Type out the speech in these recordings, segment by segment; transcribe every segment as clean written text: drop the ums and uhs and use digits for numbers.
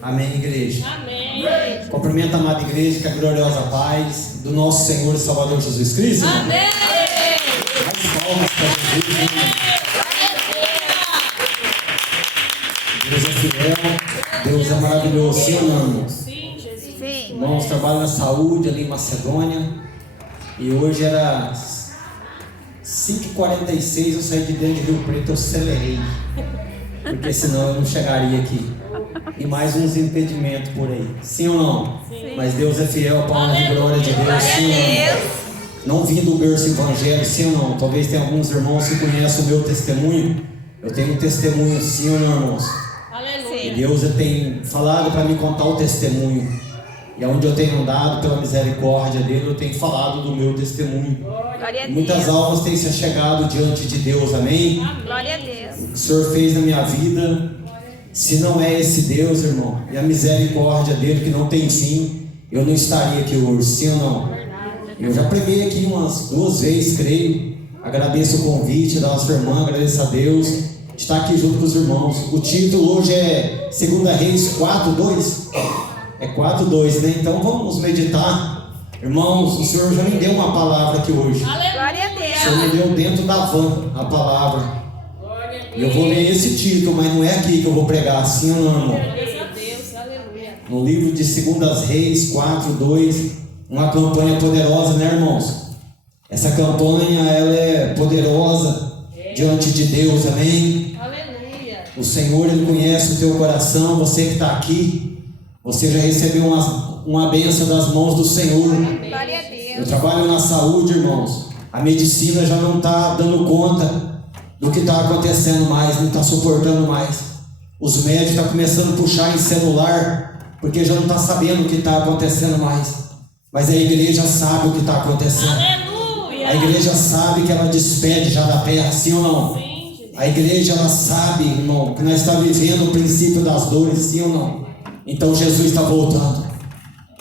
Amém, igreja? Amém. Cumprimento a amada igreja, que a gloriosa paz do nosso Senhor e Salvador Jesus Cristo. Amém. Mais palmas para Jesus. Né? Deus é fiel, Deus é maravilhoso. Sim ou não, irmãos? Sim, Jesus. Sim. Irmãos, trabalho na saúde ali em Macedônia. E hoje era 5h46, eu saí de dentro de Rio Preto, eu acelerei. Porque senão eu não chegaria aqui. E mais uns impedimentos por aí. Sim ou não? Sim. Mas Deus é fiel, para a glória de Deus. Glória a Sim ou não? Deus. Não vim do berço evangélico, sim ou não? Talvez tenha alguns irmãos que conhecem o meu testemunho. Eu tenho um testemunho, sim ou não, irmãos? E Aleluia. Deus tem falado para me contar o testemunho. E onde eu tenho andado pela misericórdia dele, eu tenho falado do meu testemunho. Glória a Muitas Deus. almas têm se chegado diante de Deus, amém? Glória a Deus. O que o Senhor fez na minha vida, se não é esse Deus, irmão, e a misericórdia dele que não tem fim, eu não estaria aqui hoje, sim ou não? Eu já preguei aqui umas 2 vezes, creio. Agradeço o convite da nossa irmã, agradeço a Deus de estar aqui junto com os irmãos. O título hoje é 2 Reis 4:2. É 4:2, né? Então vamos meditar. Irmãos, o Senhor já me deu uma palavra aqui hoje. Glória a O Senhor me Deus. deu dentro da van a palavra. E eu vou ler esse título, mas não é aqui que eu vou pregar, sim ou não, irmão? Glória a Deus. Aleluia. No livro de 2 Reis 4:2, uma campanha poderosa, né, irmãos? Essa campanha, ela é poderosa diante de Deus, amém? Aleluia. O Senhor, Ele conhece o teu coração. Você que está aqui, você já recebeu uma bênção das mãos do Senhor. Glória a Eu Deus. trabalho na saúde, irmãos. A medicina já não está dando conta do que está acontecendo mais, não está suportando mais. Os médicos estão começando a puxar em celular, porque já não está sabendo o que está acontecendo mais. Mas a igreja sabe o que está acontecendo. Aleluia. A igreja sabe que ela despede já da terra, sim ou não? Sim, Jesus. A igreja, ela sabe, irmão, que nós estamos vivendo o princípio das dores, sim ou não? Então Jesus está voltando.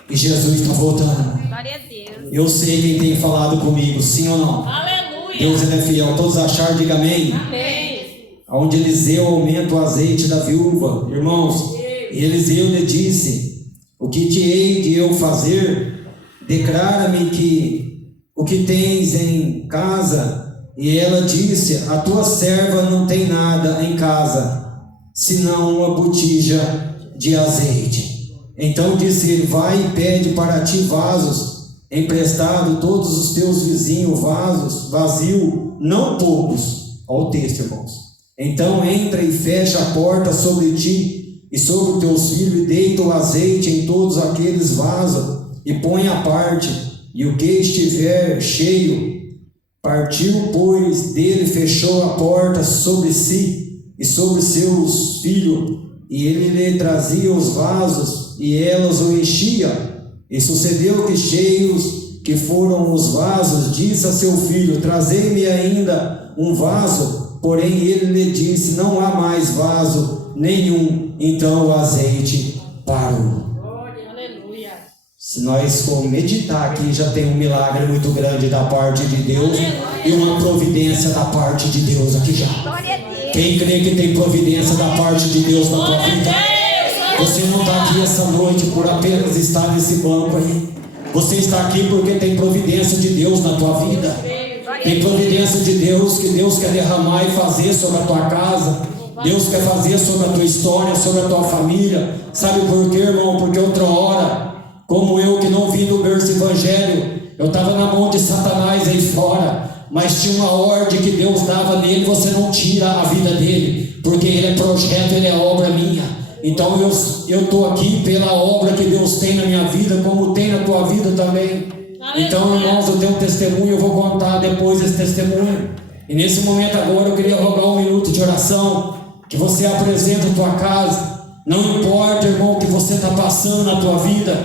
E Jesus está voltando. Glória a Deus. Eu sei quem tem falado comigo, sim ou não? Aleluia. Deus, ele é fiel. Todos acharam, diga amém. Amém. Onde Eliseu aumenta o azeite da viúva. Irmãos, e Eliseu lhe disse: o que te hei de eu fazer? Declara-me o que tens em casa. E ela disse: a tua serva não tem nada em casa, senão uma botija de azeite. Então disse ele: vai e pede para ti vasos emprestado, todos os teus vizinhos vasos vazio, não poucos. Olha o texto, irmãos. Então entra e fecha a porta sobre ti e sobre os teus filhos, e deita o azeite em todos aqueles vasos e põe à parte, e o que estiver cheio. Partiu, pois, dele, fechou a porta sobre si e sobre seus filhos, e ele lhe trazia os vasos, e elas o enchia. E sucedeu que, cheios que foram os vasos, disse a seu filho: trazei-me ainda um vaso. Porém ele lhe disse: não há mais vaso nenhum. Então o azeite parou. Aleluia. Se nós for meditar aqui, já tem um milagre muito grande da parte de Deus e uma providência da parte de Deus aqui já. Glória a Deus. Quem crê que tem providência da parte de Deus na tua vida? Você não está aqui essa noite por apenas estar nesse banco aí. Você está aqui porque tem providência de Deus na tua vida. Tem providência de Deus que Deus quer derramar e fazer sobre a tua casa. Deus quer fazer sobre a tua história, sobre a tua família. Sabe por quê, irmão? Porque outra hora, como eu que não vim do berço evangélico, eu estava na mão de Satanás aí fora, mas tinha uma ordem que Deus dava nele: você não tira a vida dele, porque ele é projeto, ele é obra minha. Então eu estou aqui pela obra que Deus tem na minha vida, como tem na tua vida também. Então, irmãos, eu tenho um testemunho, eu vou contar depois esse testemunho. E nesse momento agora eu queria rogar 1 minuto de oração, que você apresenta a tua casa. Não importa, irmão, o que você está passando na tua vida,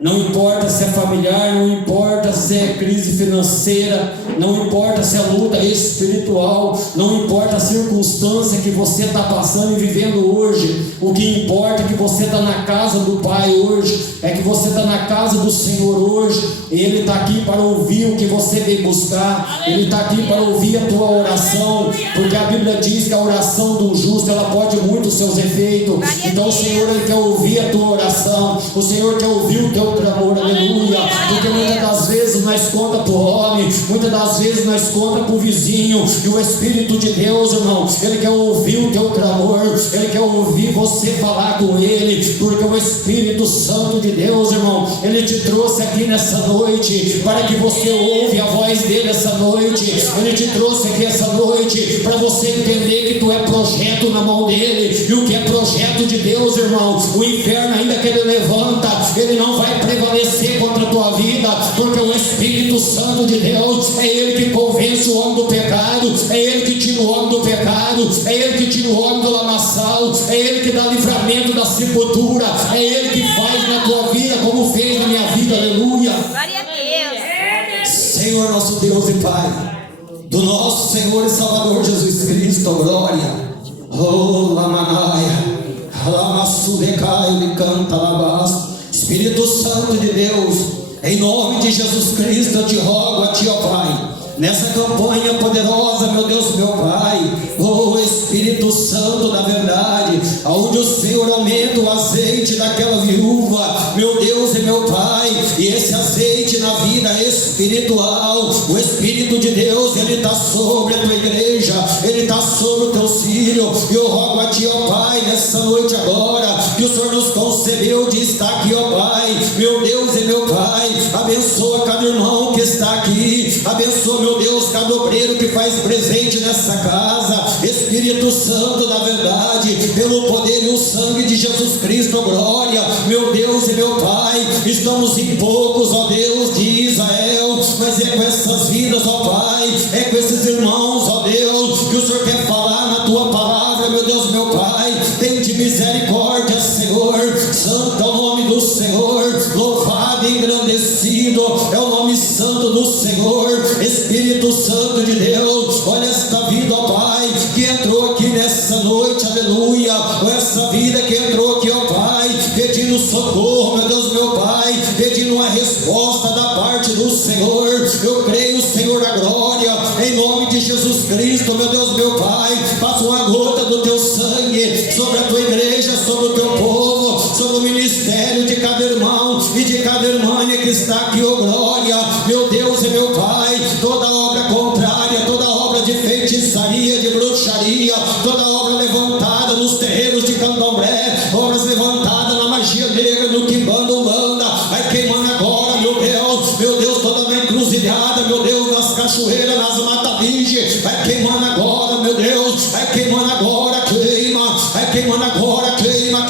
Não importa se é familiar, não importa se é crise financeira, não importa se é luta espiritual, não importa a circunstância que você está passando e vivendo hoje. O que importa é que você está na casa do Pai hoje, é que você está na casa do Senhor hoje. Ele está aqui para ouvir o que você veio buscar, Ele está aqui para ouvir a tua oração, porque a Bíblia diz que a oração do justo, ela pode muito os seus efeitos. Então o Senhor, Ele quer ouvir a tua oração, o Senhor quer ouvir o teu clamor, aleluia. Porque muitas das vezes nós conta para o homem, muitas das vezes nós conta para o vizinho, e o Espírito de Deus, irmão, Ele quer ouvir o teu clamor, Ele quer ouvir você falar com Ele, porque o Espírito Santo de Deus, irmão, Ele te trouxe aqui nessa noite, para que você ouve a voz dEle essa noite. Ele te trouxe aqui essa noite, para você entender que tu é projeto na mão dEle, e o que é projeto de Deus, irmão, o inferno ainda que ele levanta, ele não vai prevalecer contra a tua vida, porque o Espírito Santo de Deus é Ele que convence o homem do pecado, é Ele que tira o homem do pecado, é Ele que tira o homem do lamaçal, é Ele que dá livramento da sepultura, é Ele que faz na tua vida como fez na minha vida, aleluia. Glória a Deus. Senhor nosso Deus e Pai, do nosso Senhor e Salvador Jesus Cristo, glória. Oh, Lamanaia, Lamassudecaio, me canta, Labas. Espírito Santo de Deus, em nome de Jesus Cristo, eu te rogo a Ti, ó Pai, nessa campanha poderosa, meu Deus, meu Pai, oh Espírito Santo da verdade, aonde o Senhor aumenta o azeite daquela viúva, meu Deus e meu Pai, e esse azeite na vida espiritual, o Espírito de Deus, Ele está sobre a tua igreja, Ele está sobre o teu filho, e eu rogo a Ti, ó Pai, nessa noite agora, que o Senhor nos concedeu de estar aqui, ó Pai, meu Deus e meu Pai, abençoa cada irmão que está aqui, abençoa, meu Deus, cada obreiro que faz presente nessa casa, Espírito Santo da verdade, pelo poder e o sangue de Jesus Cristo, glória, meu Deus e meu Pai, estamos em poucos, ó Deus de Israel, mas é com essas vidas, ó Pai, é com esses irmãos, ó Deus, que o Senhor quer falar na Tua palavra, meu Deus, meu Pai, tem de misericórdia, Senhor, santo é o nome do Senhor, louvado e engrandecido é o nome santo do Senhor, Espírito Santo de Deus, olha esta vida, ó Pai, que entrou aqui nessa noite, aleluia, essa vida que entrou aqui, ó Pai, pedindo socorro, meu Deus, meu Pai, pedindo uma resposta da parte do Senhor, eu creio, Senhor da glória, em nome de Jesus Cristo, meu Deus, meu Pai, passa uma gota do Teu sangue sobre a Tua igreja, sobre o Teu povo, sobre o ministério de cada irmão e de cada irmã que está aqui, ó glória, meu Deus e meu Pai, toda obra contrária, toda obra de feitiçaria, de bruxaria, toda obra levantada nos terreiros de candomblé, obras levantadas na magia negra, no quimbanda, umbanda, vai queimando agora, meu Deus, toda na encruzilhada, meu Deus, nas cachoeiras, nas mata virgem, vai queimando agora, meu Deus, vai queimando agora, queima, vai queimando agora, queima,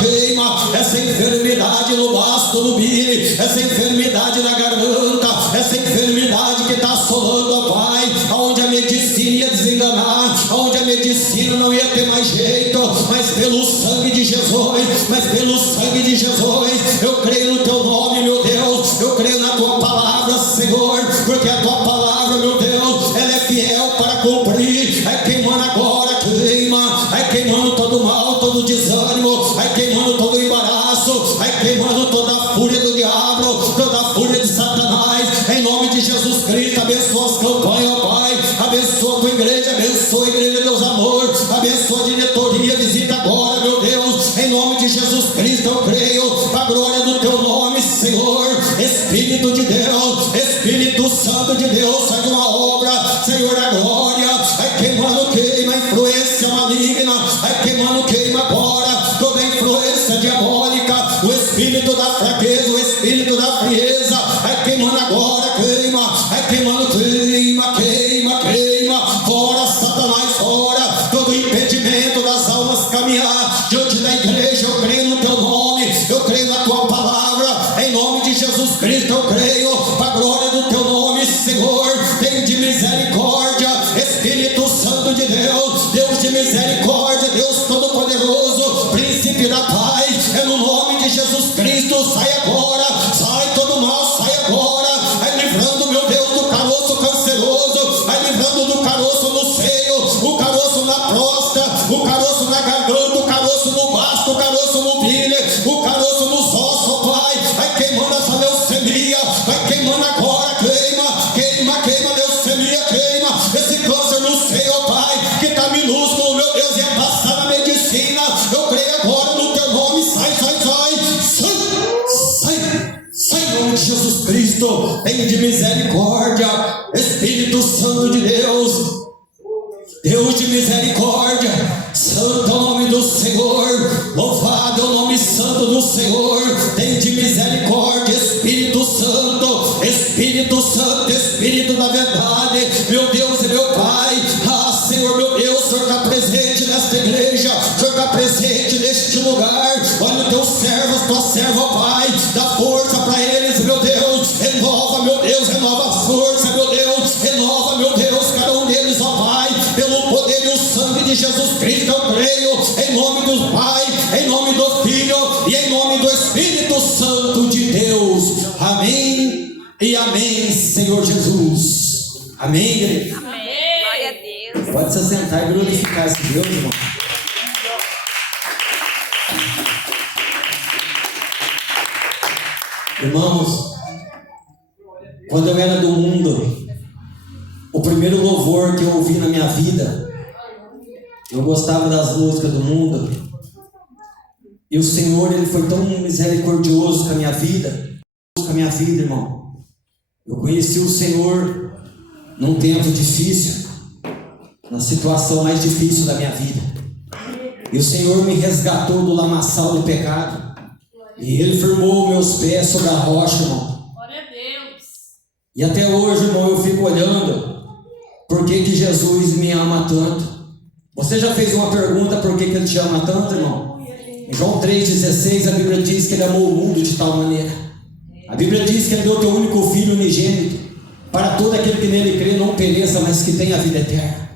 essa enfermidade no basto, no bile, essa enfermidade na garganta, essa enfermidade que está assolando, ó Pai, aonde a medicina ia desenganar, aonde a medicina não ia ter mais jeito, mas pelo sangue de Jesus, eu creio no Teu nome, meu Deus, eu creio na Tua palavra, Senhor, porque a Tua palavra, meu Deus, ela é fiel para cumprir, vai queimando agora, vai queimando todo mal, todo desânimo, vai queimando todo embaraço, vai queimando toda a fúria do diabo, toda a fúria de Satanás, em nome de Jesus Cristo, abençoa as campanhas, ó Pai, abençoa a Tua igreja, abençoa a igreja, Deus amor, abençoa a diretoria, visita agora, meu Deus, em nome de Jesus Cristo, eu creio, a glória do Teu nome, Senhor, Espírito de Deus, Espírito Santo de Deus, faz uma obra, Senhor da glória, vai queimando, queima a influência maligna, vai queimando, queima agora, toda a influência diabólica, o espírito da fraqueza, o espírito da frieza, vai queimando agora, queima, vai queimando, queima, fora Satanás, fora, todo impedimento das almas caminhar diante da igreja, eu creio no Teu nome, eu creio na Tua palavra, em nome de Jesus Cristo, eu creio, para a glória do Teu nome, Senhor, tem de misericórdia, Espírito Santo de Deus, Deus de misericórdia, Deus Todo-Poderoso, Príncipe da paz, é no nome de Jesus Cristo, sai agora, sai do Senhor, tem de misericórdia, Espírito Santo, Espírito Santo, Espírito da verdade, meu Deus e meu Pai. Senhor, meu Deus, o Senhor está presente nesta igreja, o Senhor está presente neste lugar. Olha os teus servos, tua serva, Pai, dá força para eles, meu Deus, renova, meu Deus, renova a força, meu Deus, renova, meu Deus, cada um deles, ó Pai, pelo poder e o sangue de Jesus Cristo, eu creio, em nome do Pai, em nome do Filho e em nome do Espírito Santo de Deus. Amém e amém, Senhor Jesus. Amém, igreja? Amém. Glória a Deus. Pode se sentar e glorificar esse Deus, irmão. Irmãos, quando eu era do mundo, o primeiro louvor que eu ouvi na minha vida, eu gostava das músicas do mundo, e o Senhor, Ele foi tão misericordioso com a minha vida, irmão. Eu conheci o Senhor num tempo difícil, na situação mais difícil da minha vida, e o Senhor me resgatou do lamaçal do pecado, e Ele firmou meus pés sobre a rocha, irmão. Glória a Deus. E até hoje, irmão, eu fico olhando por que Jesus me ama tanto. Você já fez uma pergunta por que Ele te ama tanto, irmão? Em João 3,16 a Bíblia diz que Ele amou o mundo de tal maneira. A Bíblia diz que Ele deu o teu único Filho unigênito, para todo aquele que nele crê não pereça, mas que tenha a vida eterna.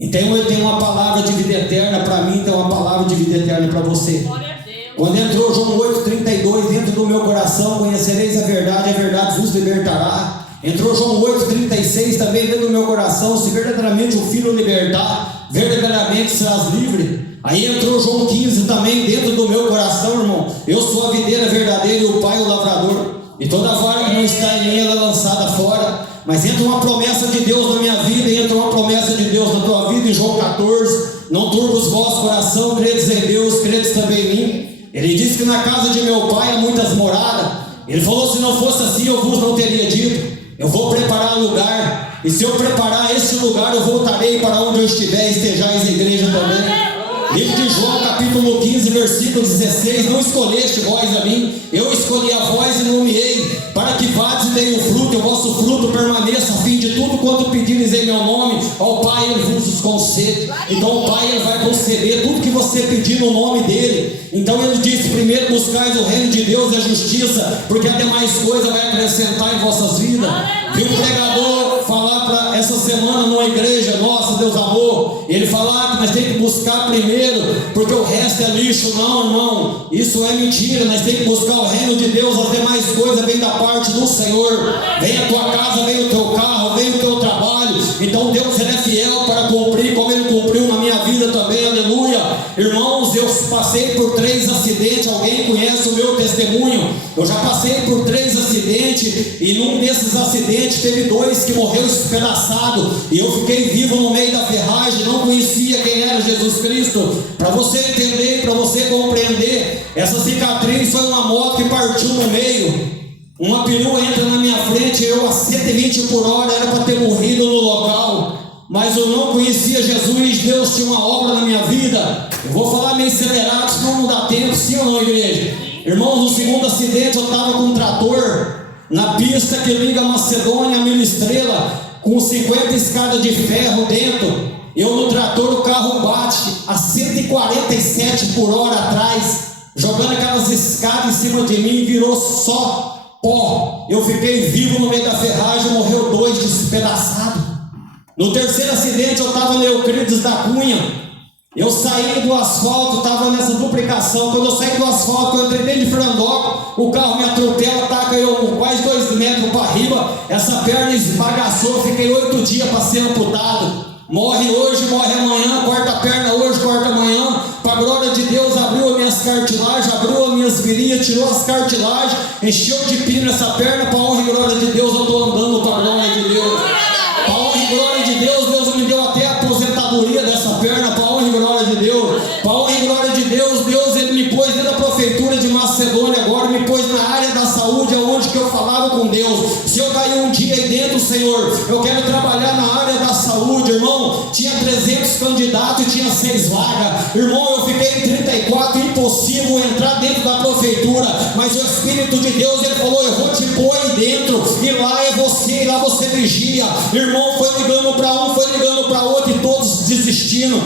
Então Ele tem uma palavra de vida eterna para mim, tem uma palavra de vida eterna para você. Glória a Deus. Quando entrou João 8,32 dentro do meu coração, conhecereis a verdade vos libertará. Entrou João 8,36 também dentro do meu coração, se verdadeiramente o Filho libertar, verdadeiramente serás livre. Aí entrou João 15 também dentro do meu coração, irmão. Eu sou a videira verdadeira e o Pai o lavrador, e toda vara que não está em mim ela é lançada fora. Mas entra uma promessa de Deus na minha vida, e entra uma promessa de Deus na tua vida em João 14. Não turba os vossos coração, credes em Deus, credes também em mim. Ele disse que na casa de meu Pai há muitas moradas. Ele falou, se não fosse assim eu vos não teria dito. Eu vou preparar lugar, e se eu preparar este lugar, eu voltarei para onde eu estiver, estejais a igreja também. Livro de João, capítulo 15, versículo 16. Não escolheste vós a mim, eu escolhi a vós e nomeei, para que vades e deem o fruto, e o vosso fruto permaneça, a fim de tudo quanto pedires em meu nome, ao Pai Ele vos concede. Então o Pai Ele vai conceder tudo que você pedir no nome dEle. Então Ele disse, primeiro buscais o reino de Deus e a justiça, porque a demais coisa vai acrescentar em vossas vidas. Vi um pregador falar para essa semana numa igreja nossa, Deus amor, ele falar que nós temos que buscar primeiro, porque o resto é lixo. Não, irmão, isso é mentira. Nós temos que buscar o reino de Deus, as demais coisas vêm da parte do Senhor. Vem a tua casa, vem o teu carro, vem o teu trabalho. Então Deus Ele é fiel para cumprir, como Ele cumpriu na minha vida também, aleluia. Irmãos, eu passei por 3 acidentes, alguém conhece o meu testemunho? Eu já passei por 3 acidentes, e num desses acidentes teve 2 que morreu espedaçado, e eu fiquei vivo no meio da ferragem, não conhecia quem era Jesus Cristo. Para você entender, para você compreender, essa cicatriz foi uma moto que partiu no meio. Uma perua entra na minha frente, eu a 120 por hora era para ter morrido no local, mas eu não conhecia Jesus. Deus tinha uma obra na minha vida. Eu vou falar meio acelerado, senão não dá tempo, sim ou não, igreja? Irmãos, no segundo acidente eu estava com um trator na pista que liga Macedônia a Mil Estrela, com 50 escadas de ferro dentro. Eu no trator, o carro bate a 147 por hora atrás, jogando aquelas escadas em cima de mim, virou só pó. Eu fiquei vivo no meio da ferragem, morreu 2 despedaçados. No terceiro acidente eu estava na Euclides da Cunha. Eu saí do asfalto, estava nessa duplicação. Quando eu saí do asfalto, eu entrei dentro de Frandoca, o carro me atropela, taca eu quase 2 metros para riba. Essa perna esbagaçou, fiquei 8 dias para ser amputado. Morre hoje, morre amanhã, corta a perna hoje, corta amanhã. Para a glória de Deus, abriu as minhas cartilagens, abriu as minhas virilhas, tirou as cartilagens, encheu de pino essa perna. Para a honra e glória de Deus, eu estou andando para a glória de Deus. Para a honra e glória de Deus, Deus me deu até a aposentadoria dessa perna. Para a honra e glória de Deus. Para a honra e glória de Deus, Deus Ele me pôs dentro da prefeitura de Macedônia agora, me pôs na área da saúde, onde que eu falava com com Deus. Se eu cair um dia aí dentro, Senhor, eu quero trabalhar na área da saúde, irmão. Tinha 300 candidatos e tinha 6 vagas. Irmão, eu fiquei em 34, impossível entrar dentro da prefeitura. Mas o Espírito de Deus, ele falou: eu vou te pôr aí dentro. E lá é você, e lá você vigia. Irmão, foi ligando para um, foi ligando para outro, e todos desistindo.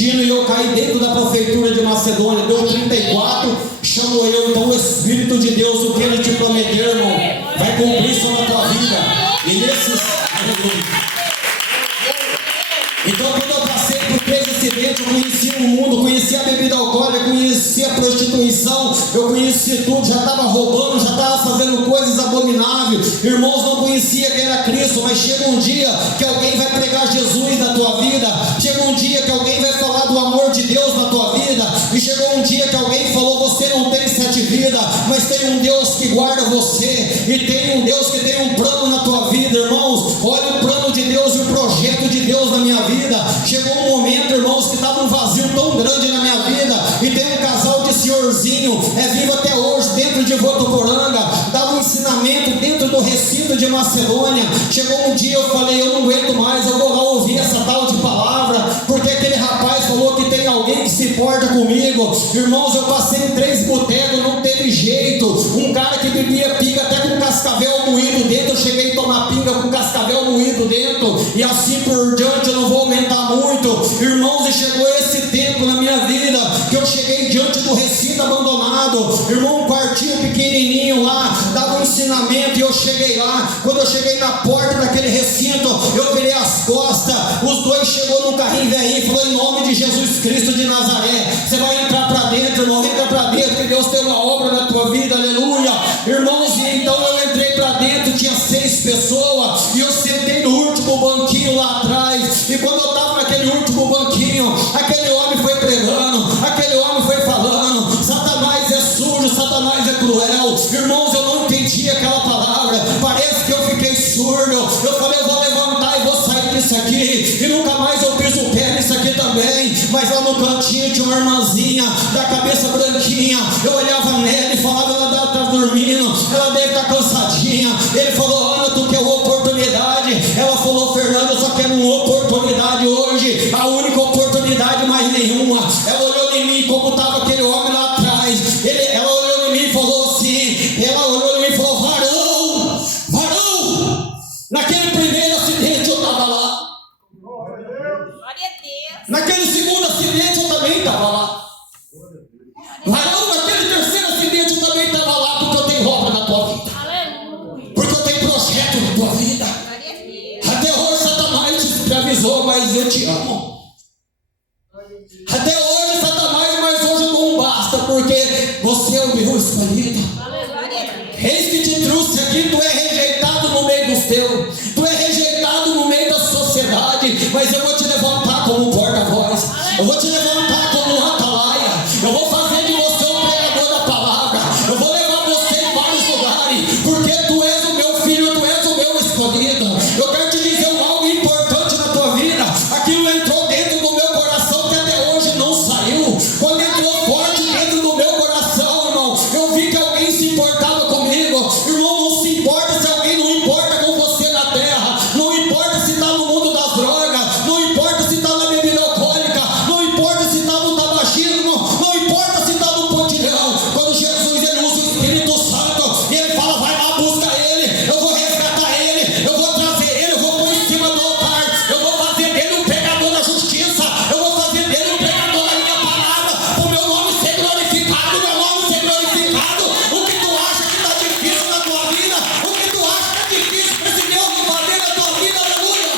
E eu caí dentro da prefeitura de Macedônia. Deu 34, chamou eu. Então o Espírito de Deus, o que ele te prometeu, irmão, vai cumprir sobre a tua vida. E nesses... Então, quando eu passei por 3 acidentes, eu conheci o mundo, conheci a bebida alcoólica, conheci a prostituição, eu conheci tudo, já estava roubando, já estava fazendo coisas abomináveis. Irmãos, não conhecia quem era Cristo, mas chega um dia que alguém vai pregar Jesus na tua vida, chega um dia que alguém vai falar do amor de Deus na tua vida, e chegou um dia que alguém falou: você não tem 7 vidas, mas tem um Deus que guarda você, e tem um Deus que tem um plano na tua vida. Irmãos, olha o plano de Deus e o projeto de Deus na minha vida. Chegou um momento, irmãos, que estava um vazio tão grande na minha vida, e tem um casal de senhorzinho, vivo até hoje dentro de Votuporanga, dava um ensinamento dentro do recinto de Macedônia. Chegou um dia, eu falei: eu não aguento mais, eu vou lá ouvir essa tal de palavra, porque aquele rapaz falou que tem alguém que se importa comigo. Irmãos, eu passei em 3 botecos, não teve jeito. Um cara que bebia pinga até com cascavel moído dentro, eu cheguei a tomar pinga com cascavel moído dentro, e assim por diante. Eu não vou aumentar muito, irmãos, e chegou esse tempo na minha vida que eu cheguei diante do recinto abandonado, irmão, um quartinho pequenininho lá, dava um ensinamento, e eu cheguei lá. Quando eu cheguei na porta daquele recinto, eu virei as costas. Os 2 chegou num carrinho velhinho e falou: em nome de Jesus Cristo de Nazaré, você vai entrar para dentro, irmão, entra para dentro, que Deus tem uma obra na tua vida, aleluia. Irmãos, e então eu entrei para dentro, tinha 6 pessoas, e eu sentei no último banquinho lá atrás. E quando eu estava naquele último banquinho, aquele homem foi pregando, aquele homem foi falando: Satanás é sujo, Satanás é cruel. Irmãos, eu não entendi aquela palavra, parece que eu fiquei surdo. Eu falei: eu vou levantar e vou sair disso aqui, e nunca mais eu piso o pé nisso aqui também. Mas lá no cantinho tinha uma irmãzinha da cabeça branquinha, eu olhava nela e falava: ela deve estar dormindo, ela deve estar cansadinha. Ele falou: Ana, tu quer oportunidade? Ela falou: Fernando, eu só quero uma oportunidade hoje, a única oportunidade, mais nenhuma. Ela olhou em mim como estava aquele homem lá atrás. Ela olhou em mim e falou assim: ela olhou em mim e falou: varão, naquele primeiro acidente eu estava lá, Glória a Deus. naquele segundo acidente eu também estava lá, varão, naquele terceiro acidente eu também estava lá, porque eu tenho obra na tua vida, porque eu tenho projeto na tua vida. Glória a Deus. Até hoje Satanás te avisou, mas eu te amo. Até hoje Satanás, mas hoje não basta, porque você é o meu escolhido. Glória a Deus. Eis que te trouxe aqui, tu é rejeitado no meio dos teus, tu é rejeitado no meio da sociedade, mas eu vou te levantar como um porta-voz, eu vou te levantar como um atalaia, eu vou fazer de você um pregador da palavra, eu vou levar você em vários lugares, porque tu és o meu filho, tu és o meu escolhido. Eu quero te dizer algo importante na tua vida. Aquilo entrou dentro do meu coração que até hoje não saiu. Quando entrou forte dentro do meu coração, irmão, eu vi que alguém se importava comigo. Irmão, não se importa se alguém não importa com você na terra, não importa se está no mundo das drogas, não importa se está na bebida alcoólica, não importa se está no tabagismo, não importa se está no pontilhão. Quando Jesus, ele usa o Espírito Santo e ele fala: vai lá, busca ele, eu vou resgatar ele, eu vou trazer ele, eu vou pôr em cima do altar, eu vou fazer dele um pregador da justiça, eu vou fazer dele um pregador da minha palavra, o meu nome ser glorificado, o meu nome ser glorificado. O que tu acha que está difícil na tua vida, o que tu acha que é difícil para esse Deus não fazer na tua vida, aleluia.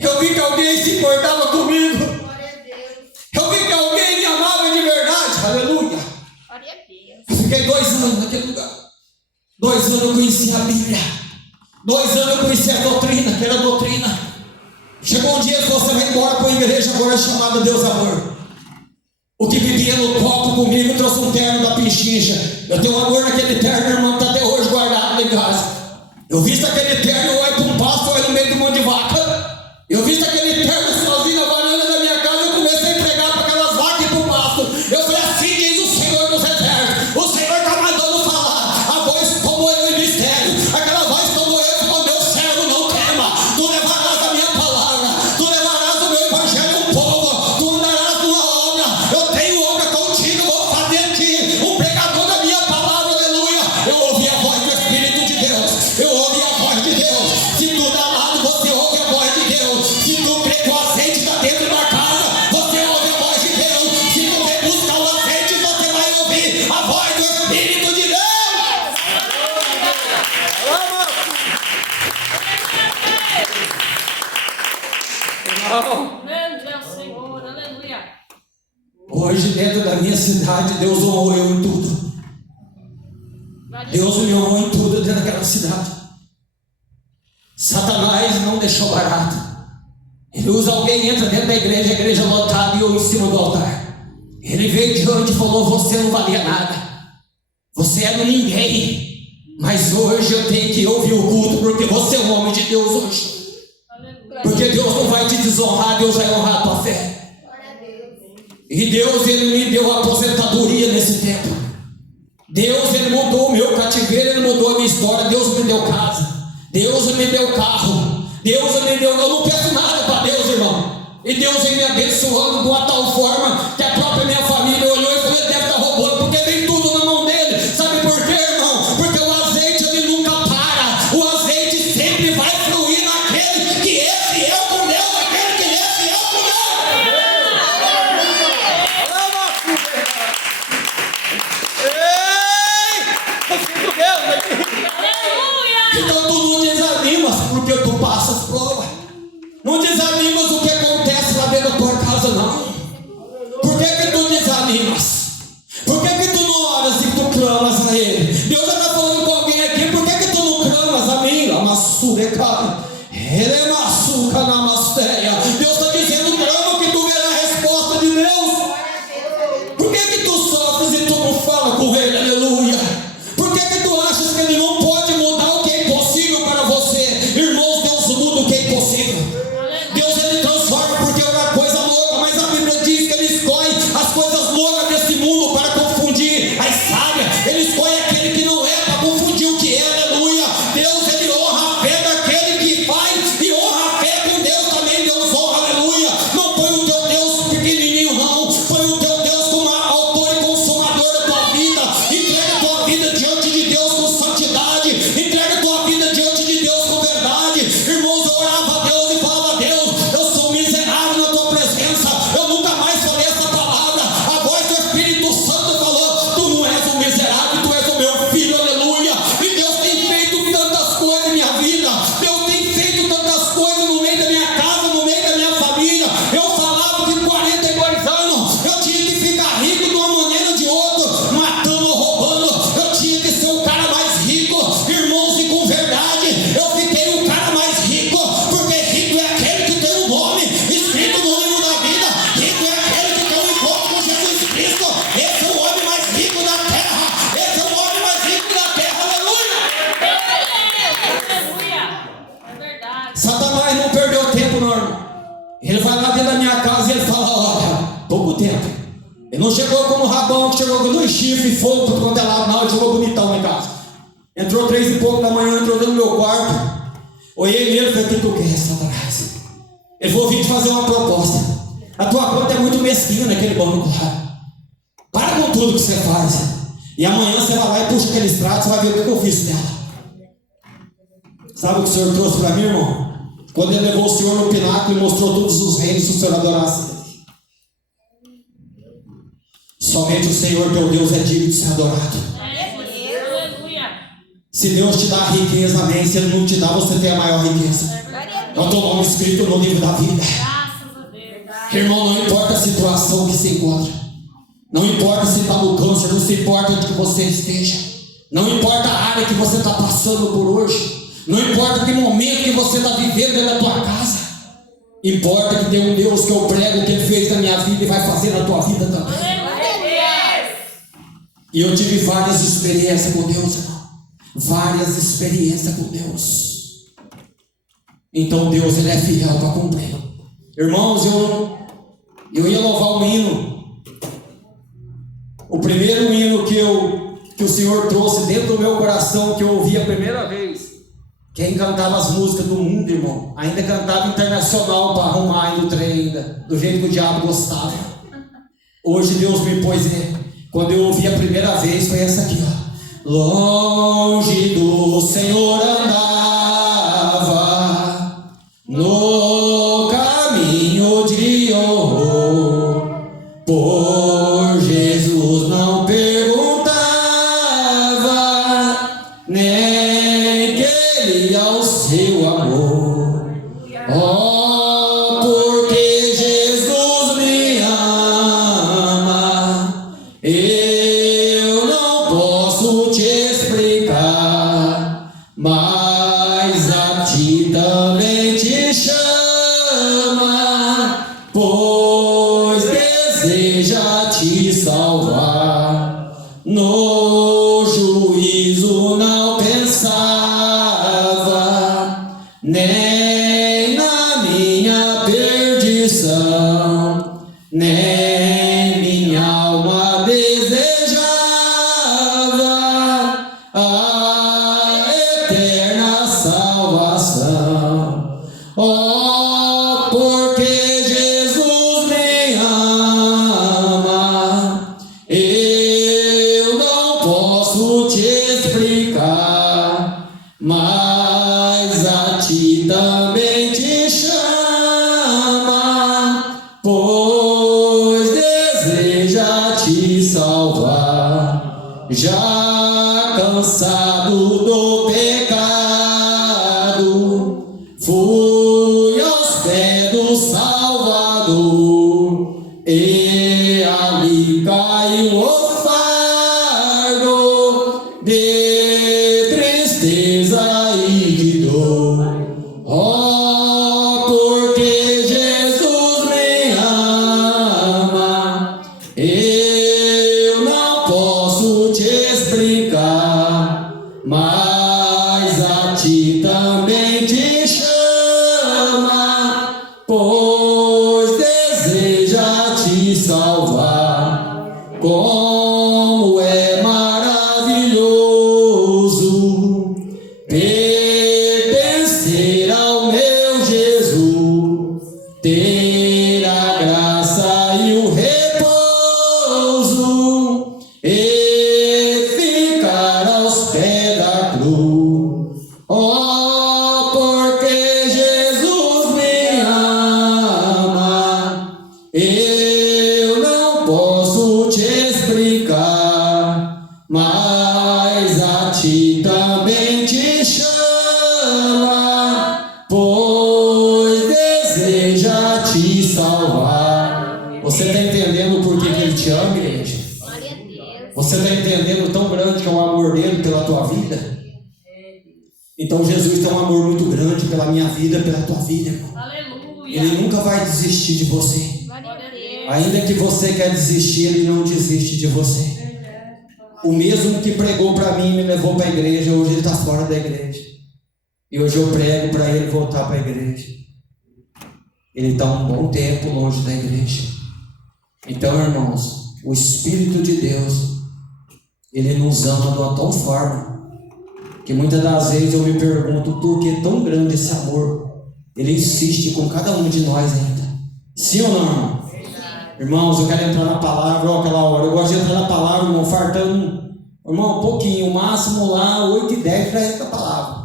Eu vi que alguém se importava comigo, eu vi que alguém me amava de verdade, aleluia. Glória a Deus. Eu fiquei 2 anos naquele lugar. 2 anos eu conheci a Bíblia. 2 anos eu conheci a doutrina, que era a doutrina. Chegou um dia que você vai embora para uma igreja agora chamada Deus Amor. O que vivia no copo comigo trouxe um terno da Pichincha. Eu tenho um amor naquele terno, irmão, que está até hoje guardado lá em casa. Eu visto aquele terno, eu olho para um pasto, eu olho no meio do monte de vaca. Eu visto aquele terno sozinho na varanda da minha casa, eu comecei a entregar para aquelas vacas e para o pasto. Eu falei: assim diz o Hoje, dentro da minha cidade, Deus honrou eu em tudo. Deus me honrou em tudo dentro daquela cidade. Satanás não deixou barato. Ele usa alguém, entra dentro da igreja, a igreja lotada e eu em cima do altar. Ele veio diante e falou: você não valia nada, você era ninguém. Mas hoje eu tenho que ouvir o culto, porque você é um homem de Deus hoje. Porque Deus não vai te desonrar, Deus vai honrar a tua fé. E Deus, Ele me deu aposentadoria nesse tempo. Deus, Ele mudou o meu cativeiro, Ele mudou a minha história. Deus me deu casa, Deus me deu carro, Deus me deu... Eu não peço nada para Deus, irmão. E Deus vem me abençoando de uma tal forma que a própria minha família olhou e falou: ele deve estar roubando, porque vem tudo na mão dele. Sabe por quê, irmão? Porque o azeite, ele nunca para. O azeite sempre vai fluir naquele que é fiel com Deus, aquele que é fiel com Deus. Então tu não desanimas porque tu passas prova. Não desanimas o que acontece lá dentro da tua casa, não. Por que tu desanimas? Por que tu não oras e tu clamas a Ele? Deus já está falando com alguém aqui. Por que tu não clamas a mim? Deus está dizendo: clama que tu verás a resposta de Deus. Por que tu sofres e tu não fala com Ele? Aleluia. Por que tu achas que Ele não pode mudar o que é impossível para você? Irmãos, Deus muda o que é impossível. Deus, Ele transforma, porque é uma coisa louca, mas a Bíblia diz que Ele escolhe as coisas loucas desse mundo para confundir as sábias. Ele escolhe aquele que não é para confundir o que é. Aleluia. Deus, Ele honra a fé daquele que faz e honra a fé com Deus também. Deus honra, aleluia. Não põe o teu Deus pequenininho, não. Põe o teu Deus como autor e consumador da tua vida. Entrega a tua vida diante de Deus com santidade. Entrega a tua vida diante de Deus com verdade. Irmãos, eu orava a Deus e falava: Deus, eu sou miserável na tua presença. Eu nunca mais falei essa palavra. A voz do Espírito Santo falou: tu não és um miserável, tu és o meu filho, aleluia. E Deus tem feito tantas coisas em minha vida. Deus tem feito tantas coisas no meio da minha casa, no meio da minha família. Eu falava que 42 anos eu tinha que ficar rico de uma maneira ou de outra, matando ou roubando. Eu tinha que ser o cara mais rico, irmãos, e com verdade eu fiquei o cara mais rico, porque rico é aquele que tem um nome escrito no livro da vida. Rico é aquele que tem um encontro com Jesus Cristo. Esse é o homem mais rico da terra. Esse é o homem mais rico da terra, aleluia. Aleluia. É verdade. Satanás não perdeu tempo, não, irmão. Ele vai lá dentro da minha casa e ele fala: olha, pouco tempo. Ele não chegou como o Rabão, que chegou com 2 chifres, fogo, tudo quanto é lado, não. Ele chegou bonitão na casa. Entrou 3 e pouco da manhã, entrou dentro do meu quarto. Olhei nele e falei: o que tu quer, Satanás? Ele falou: vim te fazer uma proposta. A tua conta é muito mesquinha naquele banco lá. Para com tudo que você faz. E amanhã você vai lá e puxa aquele extrato, você vai ver o que eu fiz dela. Sabe o que o Senhor trouxe para mim, irmão? Quando Ele levou o Senhor no pináculo e mostrou todos os reinos que o Senhor adorasse. Somente o Senhor teu Deus é digno de ser adorado. Aleluia. Se Deus te dá riqueza, amém. Se Ele não te dá, você tem a maior riqueza. É o teu nome escrito no livro da vida. Graças a Deus. Irmão, não importa a situação que se encontra. Não importa se está no câncer, não se importa onde que você esteja. Não importa a área que você está passando por hoje. Não importa que momento que você está vivendo dentro da tua casa. Importa que tem um Deus que eu prego, que Ele fez na minha vida e vai fazer na tua vida também. E eu tive várias experiências com Deus, irmão. Várias experiências com Deus. Então Deus, Ele é fiel para cumprir. Irmãos, eu ia louvar um hino. O primeiro hino que o Senhor trouxe dentro do meu coração, que eu ouvi a primeira vez. Quem cantava as músicas do mundo, irmão, ainda cantava internacional para arrumar aí no trem ainda, do jeito que o diabo gostava. Hoje Deus me pôs, quando eu ouvi a primeira vez, foi essa aqui, ó. Longe do Senhor andava, no caminho de horror, por Jesus não perguntava, nem queria o seu amor. Oh, porque Jesus me ama, deseja te salvar. No juízo não pensava, nem na minha perdição, nem minha alma desejava a eterna salvação. Oh, porque Jesus me ama, eu não posso te explicar, mas a ti também te chama, pois deseja te salvar. Já cansado do pecado, fui aos pés do Salvador, e ali caiu o fardo de tristeza e de dor. Oh, porque Jesus me ama, eu não posso te explicar, mas a ti também te chama, pois deseja te salvar. Como é maravilhoso pertencer ao meu Jesus, ter a graça e o repouso, e ficar aos pés da cruz. Oh, porque Jesus me ama, eu não posso te explicar, mas a ti também te chama, pois deseja te salvar. Você está entendendo por que ele te ama, igreja? Glória a Deus. Você está entendendo tão grande que é o amor dele pela tua vida? Então Jesus tem um amor muito grande pela minha vida, pela tua vida, irmão. Aleluia. Ele nunca vai desistir de você. Glória a Deus. Ainda que você quer desistir, ele não desiste de você. O mesmo que pregou para mim e me levou para a igreja, hoje ele está fora da igreja. E hoje eu prego para ele voltar para a igreja. Ele está um bom tempo longe da igreja. Então, irmãos, o Espírito de Deus, ele nos ama de uma tal forma que muitas das vezes eu me pergunto por que tão grande esse amor. Ele insiste com cada um de nós ainda. Sim ou não, irmão? Irmãos, eu quero entrar na palavra, ó, aquela hora. Eu gosto de entrar na palavra, irmão, fartando, irmão, um pouquinho, o máximo lá, 8h10 já entra a palavra.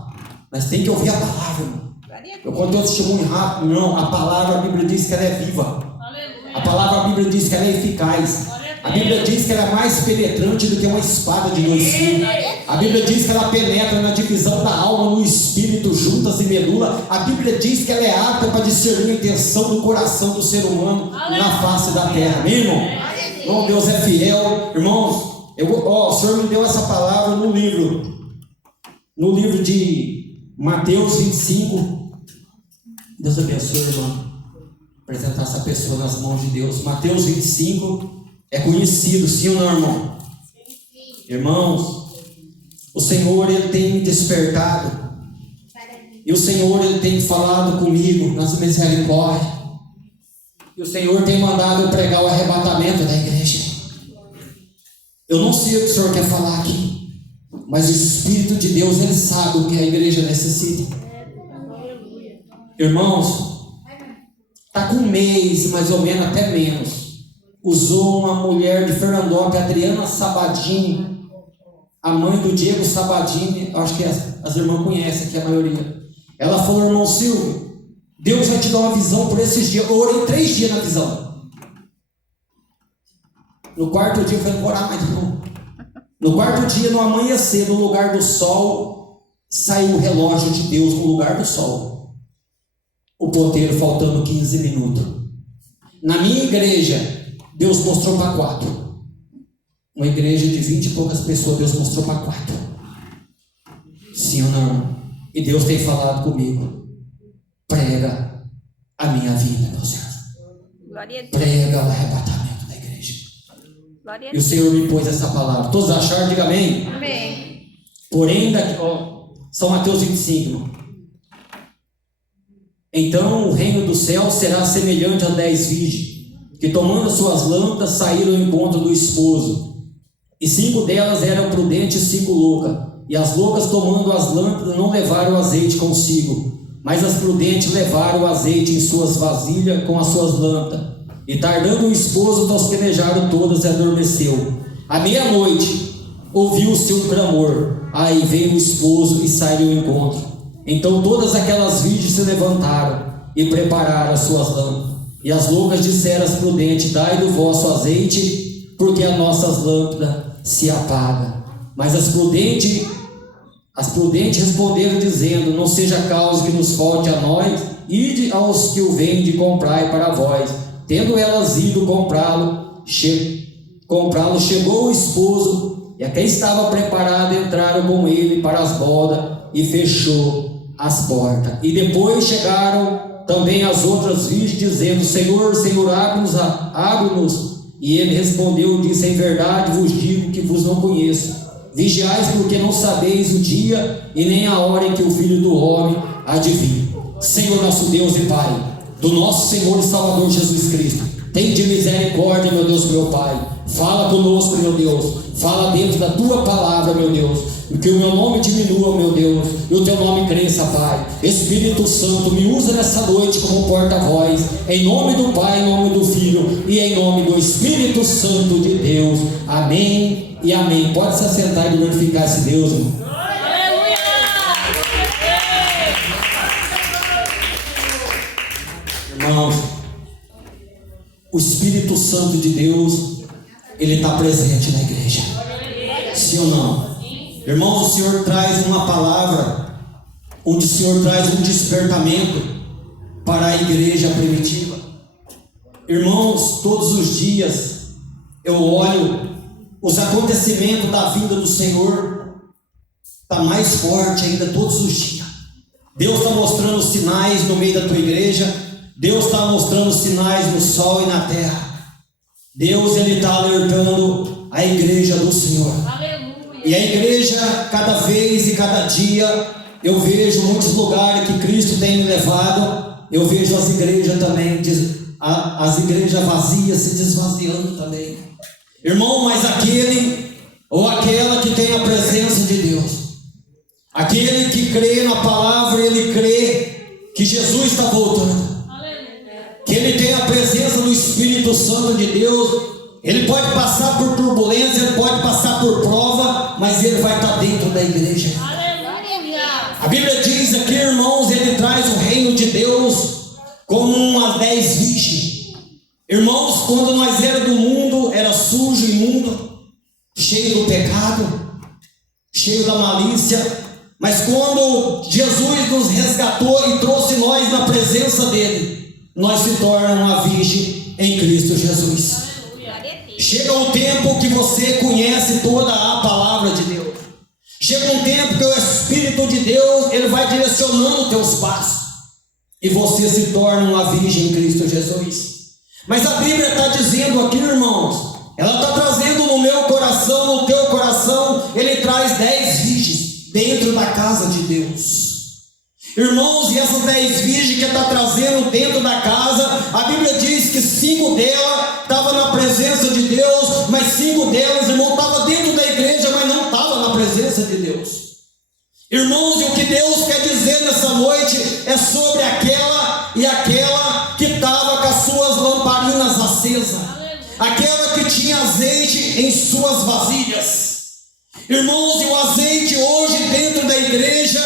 Mas tem que ouvir a palavra, irmão. Glória a Eu Deus. conto um testemunho rápido, irmão. A palavra, a Bíblia diz que ela é viva. Aleluia. A palavra, a Bíblia diz que ela é eficaz. A Bíblia diz que ela é mais penetrante do que uma espada de dois fios. A Bíblia diz que ela penetra na divisão da alma, no espírito, juntas e medula. A Bíblia diz que ela é apta para discernir a intenção do coração do ser humano na face da terra. Amém, irmão? Irmão, Deus é fiel. Irmãos, o Senhor me deu essa palavra no livro de Mateus 25. Deus abençoe, irmão. Apresentar essa pessoa nas mãos de Deus. Mateus 25 é conhecido, sim ou não, irmão? Irmãos, o Senhor, ele tem me despertado, e o Senhor, ele tem falado comigo nas misericórdias, e o Senhor tem mandado eu pregar o arrebatamento da igreja. Eu não sei o que o Senhor quer falar aqui, mas o Espírito de Deus, ele sabe o que a igreja necessita. Irmãos, está com um mês, mais ou menos, até menos, usou uma mulher de Fernandópolis, Adriana Sabadini, a mãe do Diego Sabadini. Acho que as irmãs conhecem aqui, a maioria. Ela falou: irmão Silvio, Deus vai te dar uma visão por esses dias. Eu orei 3 dias na visão. No 4º dia eu falei: não vou orar mais não. No 4º dia, no amanhecer, no lugar do sol, saiu o relógio de Deus no lugar do sol. O ponteiro faltando 15 minutos. Na minha igreja, Deus mostrou para 4. Uma igreja de 20 e poucas pessoas, Deus mostrou para 4. Sim ou não? E Deus tem falado comigo: prega a minha vida, meu Senhor. Glória a Deus. Prega o arrebatamento da Glória a E o Senhor me pôs essa palavra. Todos acharam? Diga amém. Amém. Porém, São Mateus 25, irmão. Então o reino do céu será semelhante a 10 virgens, que tomando as suas lâmpadas saíram ao encontro do esposo. E 5 delas eram prudentes e 5 loucas. E as loucas, tomando as lâmpadas, não levaram o azeite consigo, mas as prudentes levaram o azeite em suas vasilhas com as suas lâmpadas. E tardando o esposo, tosquenejaram todas e adormeceu. À meia-noite ouviu-se um clamor. Aí veio o esposo e saiu ao encontro. Então todas aquelas virgens se levantaram e prepararam as suas lâmpadas. E as loucas disseram às prudentes: dai do vosso azeite, porque as nossas lâmpadas se apagam. Mas as prudentes responderam dizendo: não seja causa que nos falte a nós, ide aos que o vendem, comprai para vós. Tendo elas ido comprá-lo, chegou o esposo, e a quem estava preparado entraram com ele para as bodas, e fechou as portas. E depois chegaram também as outras virgens, dizendo: Senhor, Senhor, abre-nos. E ele respondeu e disse: em verdade vos digo que vos não conheço. Vigiais, porque não sabeis o dia e nem a hora em que o Filho do Homem há de vir. Senhor nosso Deus e Pai, do nosso Senhor e Salvador Jesus Cristo, tem de misericórdia, meu Deus, meu Pai. Fala conosco, meu Deus. Fala dentro da Tua palavra, meu Deus. Que o meu nome diminua, meu Deus, e o Teu nome cresça, Pai. Espírito Santo, me usa nessa noite como porta-voz, em nome do Pai, em nome do Filho e em nome do Espírito Santo de Deus. Amém e amém. Pode se assentar e glorificar esse Deus, irmão. Irmãos, o Espírito Santo de Deus, ele está presente na igreja. Sim ou não? Irmãos, o Senhor traz uma palavra, onde o Senhor traz um despertamento para a igreja primitiva. Irmãos, todos os dias eu olho os acontecimentos da vinda do Senhor, está mais forte ainda todos os dias. Deus está mostrando sinais no meio da tua igreja. Deus está mostrando sinais no sol e na terra. Deus, ele está alertando a igreja do Senhor. E a igreja, cada vez e cada dia, eu vejo muitos lugares que Cristo tem me levado. Eu vejo as igrejas também, as igrejas vazias se desvaziando também. Irmão, mas aquele ou aquela que tem a presença de Deus, aquele que crê na palavra, ele crê que Jesus está voltando, que ele tem a presença do Espírito Santo de Deus. Ele pode passar por turbulência, ele pode passar por prova, mas ele vai estar dentro da igreja. A Bíblia diz aqui, irmãos, ele traz o reino de Deus como umas 10 virgens. Irmãos, quando nós éramos do mundo, era sujo, imundo, cheio do pecado, cheio da malícia. Mas quando Jesus nos resgatou e trouxe nós na presença dele, nós se tornamos uma virgem em Cristo Jesus. Chega um tempo que você conhece toda a palavra de Deus. Chega um tempo que o Espírito de Deus, ele vai direcionando os teus passos, e você se torna uma virgem em Cristo Jesus. Mas a Bíblia está dizendo aqui, irmãos, ela está trazendo no meu coração, no teu coração, ele traz 10 virgens dentro da casa de Deus. Irmãos, e essas 10 virgens que está trazendo dentro da casa, a Bíblia diz que 5 delas estavam na presença de Deus, mas 5 delas, irmão, estavam dentro da igreja, mas não estavam na presença de Deus. Irmãos, e o que Deus quer dizer nessa noite é sobre aquela e aquela que estava com as suas lamparinas acesas, aquela que tinha azeite em suas vasilhas. Irmãos, e o azeite hoje dentro da igreja,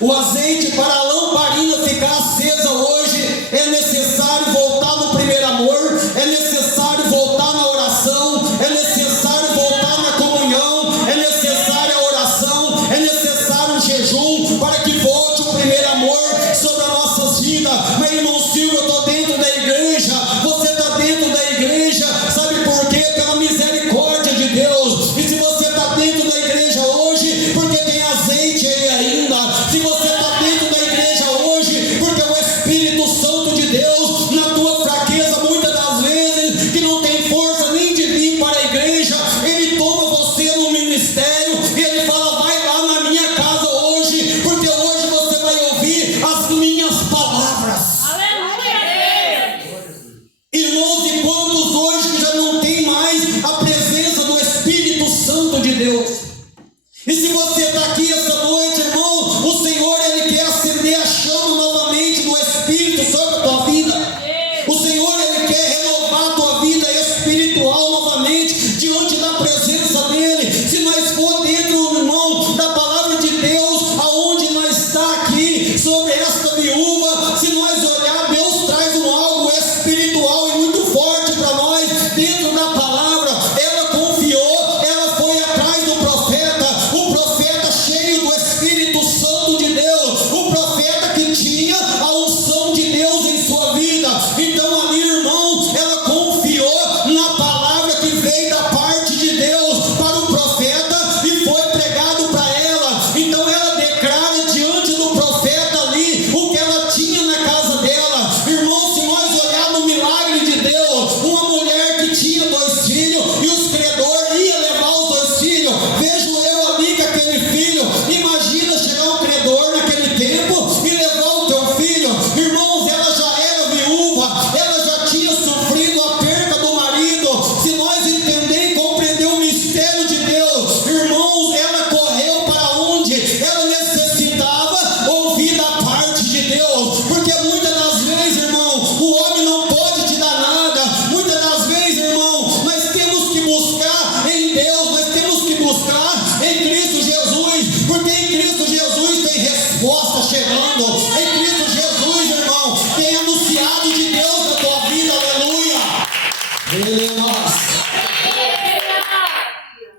o azeite para a lamparina ficar acesa hoje, é necessário voltar no primeiro amor, é necessário voltar na oração, é necessário voltar na comunhão, é necessária a oração, é necessário o jejum para que volte o primeiro amor sobre as nossas vidas. Mas irmão Silvio, eu estou dentro da igreja, você está dentro da igreja, sabe por quê? Pela misericórdia de Deus. E se você está dentro da igreja hoje, porque tem azeite aí ainda. Se você está dentro da igreja hoje, porque o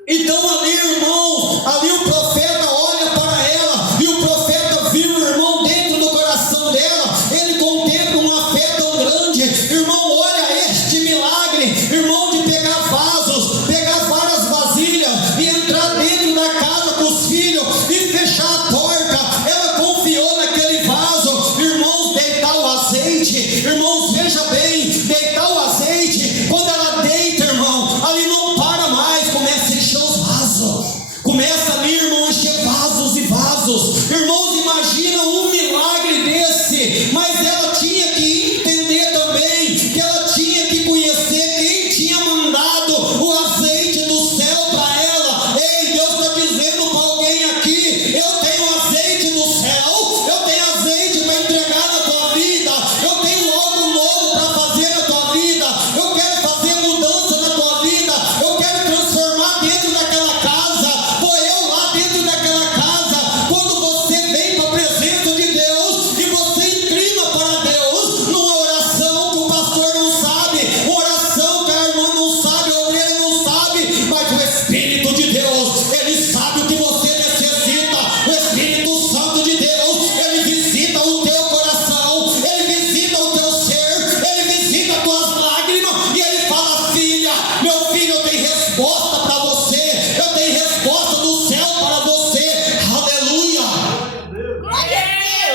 Então ali, irmão, ali o profeta olha para ela e o profeta viu o irmão dentro do coração dela. Ele contempla uma fé tão grande. Irmão, olha este milagre, irmão, de pegar vasos, pegar várias vasilhas e entrar dentro da casa com os filhos e fechar a porta. Ela confiou naquele vaso. Irmãos, deitar o azeite. Irmãos, veja bem, deitar o azeite. Quando ela deita, irmão, ali não para mais, começa a encher os vasos. Começa ali, irmão, a encher vasos e vasos. Irmãos, imaginam um milagre desse. Mas ela tinha que entender também que ela tinha que conhecer quem tinha mandado o azeite do céu para ela. Ei, Deus está dizendo para alguém aqui: eu tenho azeite do céu, eu tenho azeite para entregar na tua vida, eu tenho algo novo para fazer na tua vida, eu quero fazer mudança na tua vida, eu quero transformar dentro daquela casa. Foi eu lá dentro daquela casa. Quando você vem para a presença de Deus e você inclina para Deus numa oração que o pastor não sabe, uma oração que a irmã não sabe, a obreira não sabe, mas o Espírito de Deus, ele sabe o que você necessita. O Espírito Santo de Deus, ele visita o teu coração, ele visita o teu ser, ele visita as tuas lágrimas e ele fala: filha, meu filho, eu tenho resposta para você, eu tenho resposta do céu para você. Aleluia! Glória a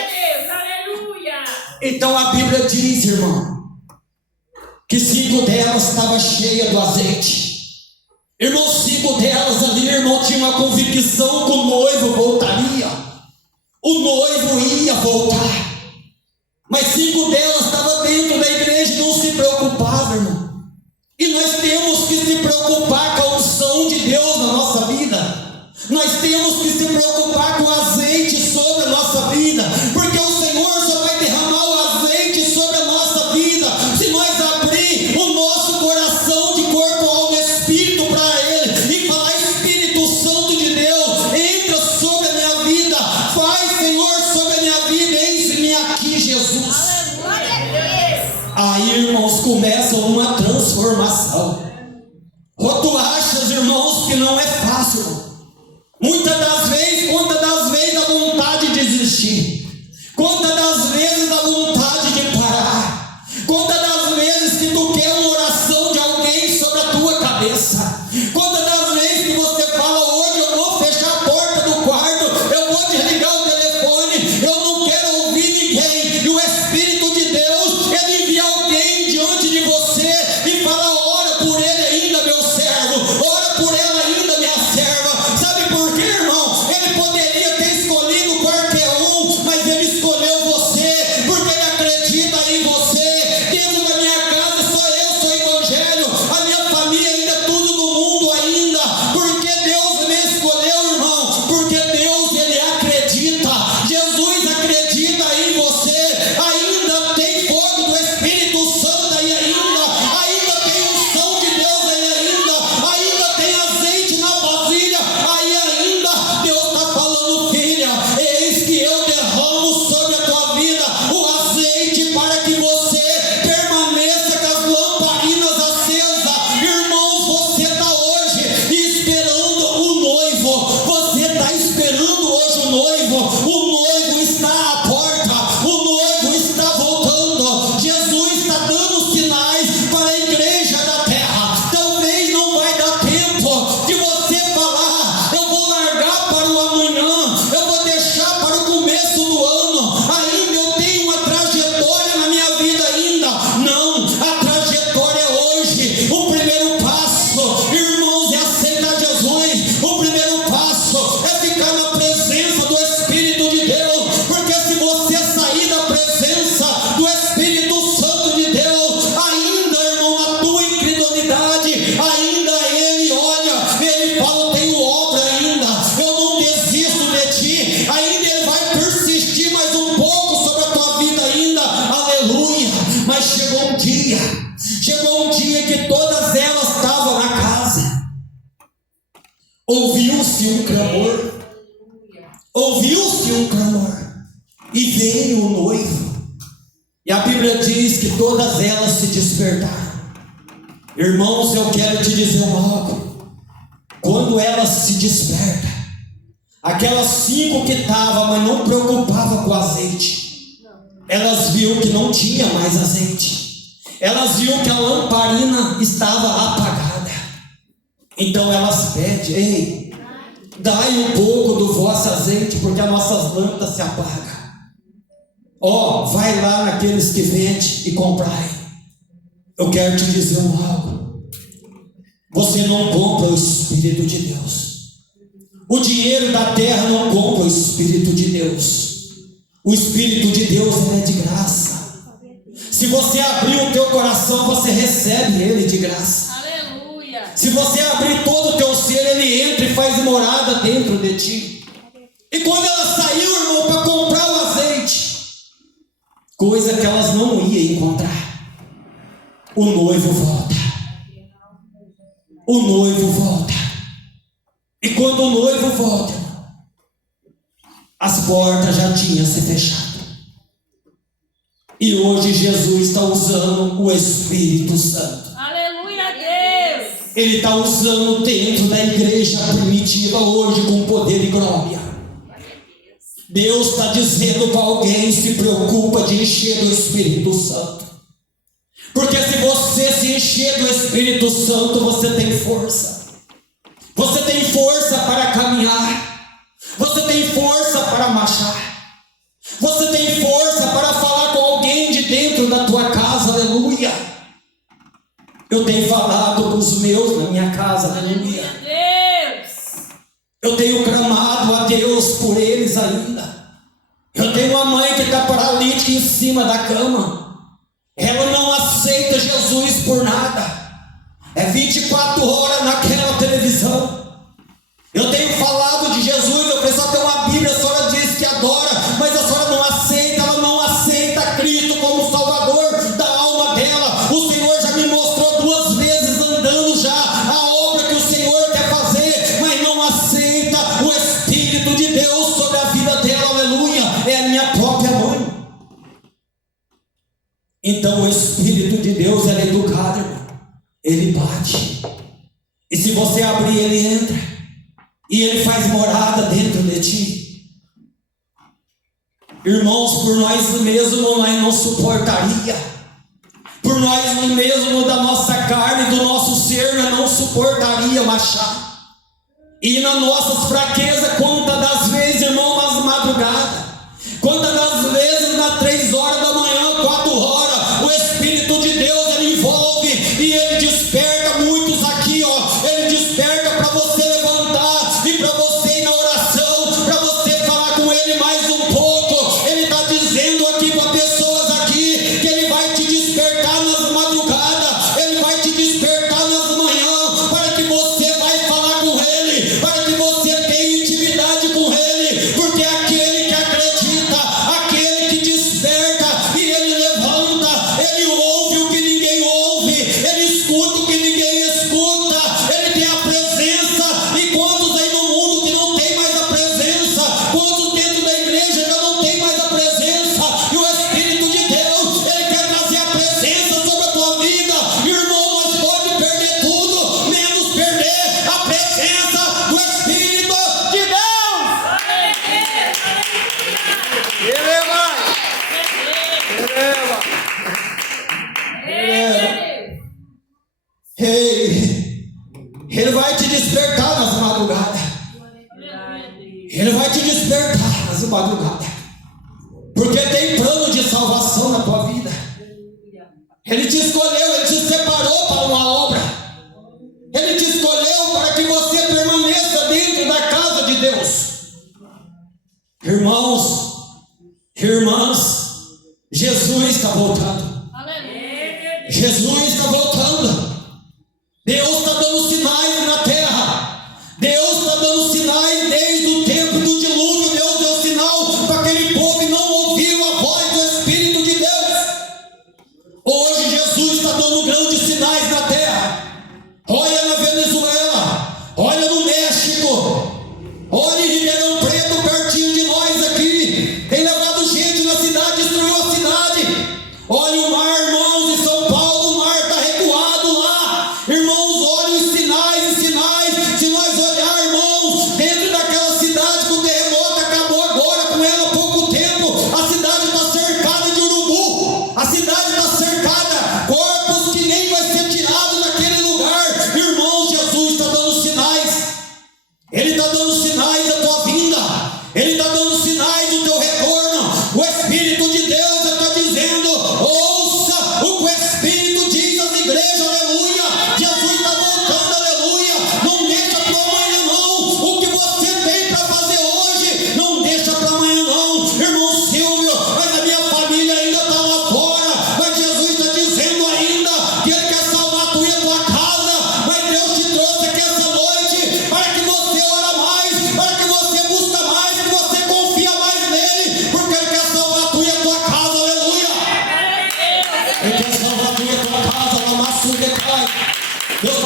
Deus. Aleluia. Então a Bíblia diz, irmão, que 5 delas estavam cheias do azeite. Irmão, 5 delas ali, irmão, tinha uma convicção que o noivo voltaria. O noivo ia voltar. Mas 5 delas estavam dentro da igreja e não se preocupavam, irmão. E nós temos que se preocupar com a unção de Deus na nossa vida. Nós temos que se preocupar com o azeite sobre a nossa vida, porque o Senhor só vai derramar o azeite sobre a nossa vida se nós abrir o nosso coração de corpo, alma e espírito para Ele e falar: Espírito Santo de Deus, entra sobre a minha vida, faz, Senhor, sobre a minha vida, eis-me aqui, Jesus. Glória a Deus. Aí, irmãos, começa uma transformação. Ou tu achas, irmãos, que não é fácil, irmão? Muitas das vezes, quantas das vezes a vontade de desistir, quantas das vezes a vontade de parar, quantas das vezes que tu quer uma oração de alguém sobre a tua cabeça, quantas das vezes que você fala: hoje eu vou fechar a porta do quarto, eu vou desligar o telefone, eu não quero ouvir ninguém. E o Espírito de Deus, ele envia alguém diante de você e fala: ora por ele ainda, meu servo, ora por ela ainda, minha serva. Sabe por quê, irmão? Ele poderia ter escolhido qualquer um, mas ele escolheu você, porque ele acredita em você. Dentro da minha casa só eu sou evangelho, a minha família ainda é tudo do mundo ainda, porque Deus me escolheu, irmão, porque Deus, ele acredita. Jesus acredita em você. Ainda tem fogo do Espírito Santo aí ainda tem unção de Deus aí ainda tem azeite na vasilha aí ainda. Deus está falando: filha, eis que eu derramo sobre a tua vida o azeite para que você permaneça com as lamparinas acesas. Irmãos, você está hoje esperando o noivo, você está esperando hoje o noivo está à porta, o noivo está voltando. Jesus está dando sinais para a igreja da terra. Talvez não vai dar tempo de você falar: eu vou largar para o amanhã, eu vou deixar para o começo do ano, ainda eu tenho uma trajetória na minha vida ainda. Não, a trajetória é hoje. O primeiro passo, irmãos, é aceitar Jesus. O primeiro passo é ficar na presença do Espírito de Deus, porque se você sair da presença do Espírito Santo de Deus, ainda, irmão, a tua incredulidade, ainda ele olha, ele fala: eu tenho obra ainda, eu não desisto de ti, ainda ele vai persistir mais um pouco sobre a tua vida ainda. Aleluia! Mas chegou um dia que todas elas estavam na casa. Ouviu-se um clamor e veio o noivo. E a Bíblia diz que todas elas se despertaram. Irmãos, eu quero te dizer algo. Quando ela se desperta, aquelas 5 que estavam, mas não preocupava com o azeite, elas viram que não tinha mais azeite. Elas viram que a lamparina estava apagada. Então elas pedem: ei, dai um pouco do vosso azeite, porque as nossas lâmpadas se apagam. Ó, vai lá naqueles que vendem e comprai. Eu quero te dizer algo. Você não compra o Espírito de Deus. O dinheiro da terra não compra o Espírito de Deus. O Espírito de Deus é de graça. Se você abrir o teu coração, você recebe ele de graça. Aleluia. Se você abrir todo o teu ser, ele entra e faz morada dentro de ti. E quando ela saiu, irmão, para comprar o azeite, coisa que elas não iam encontrar, o noivo volta. O noivo volta. E quando o noivo volta, as portas já tinham se fechado. E hoje Jesus está usando o Espírito Santo. Aleluia a Deus. Ele está usando dentro da igreja primitiva hoje com poder e glória. Deus está dizendo para alguém: se preocupa de encher do Espírito Santo. Porque se você se encher do Espírito Santo, você tem força. Você tem força para caminhar. Você tem força para marchar. Você tem força para falar com alguém de dentro da tua casa. Aleluia. Eu tenho falado com os meus na minha casa. Aleluia. Deus. Eu tenho clamado a Deus por eles ainda. Eu tenho uma mãe que está paralítica em cima da cama. Ela não aceita Jesus por nada. É 24 horas naquela televisão. Eu tenho falado de Jesus. Eu falei: só tem uma Bíblia, a senhora diz que adora, mas a senhora não aceita. Ela não aceita Cristo como Salvador da alma dela. O Senhor já me mostrou 2 vezes andando já a obra que o Senhor quer fazer, mas não aceita o Espírito de Deus sobre a vida dela. Aleluia. É a minha própria mãe. Então o Espírito de Deus é educado, irmão. Ele bate. E se você abrir, ele entra. E ele faz morada dentro de ti. Irmãos, por nós mesmos nós não suportaria. Por nós mesmos, da nossa carne, do nosso ser, nós não suportaria marchar. E nas nossas fraquezas, quantas das vezes, irmão, nas madrugadas, quantas das vezes nas 3 horas da manhã, 4 horas, o Espírito de Deus ele envolve e ele desperta muitos aqui, ó. Ele desperta para você levantar e para você ir na oração, para você falar com ele mais um pouco. Ele está dizendo aqui para pessoas aqui que ele vai te despertar nas madrugadas, ele vai te despertar nas manhãs, para que você vai falar com ele, para que você tenha intimidade com ele, porque aquele que acredita, aquele que desperta e ele levanta, ele ouve o que ninguém ouve, ele escuta o que ninguém escuta, ele tem a presença. E quantos aí no mundo que não tem mais a presença? Quantos dentro da igreja já não tem mais a presença? E o Espírito de Deus, ele quer trazer a presença sobre a tua vida. Irmão, nós pode perder tudo, menos perder a presença do Espírito de Deus. Ei, ele vai te despertar nas madrugadas. Ele vai te despertar nas madrugadas. Porque tem plano de salvação na tua vida. Ele te escolheu, ele te separou para uma obra. Ele te escolheu para que você permaneça dentro da casa de Deus. Irmãos, irmãs, Jesus está voltando. Aleluia. Jesus está voltando. Deus está dando sinais na terra. Deus está dando sinais desde o tempo do dilúvio. Deus deu sinal para aquele povo e não ouviu a voz do Espírito de Deus. Hoje Jesus está dando grandes sinais na terra. Olha na Venezuela, olha no México, olha em Ribeirão Preto, pertinho de nós aqui. Tem levado gente na cidade, destruiu a cidade. Olha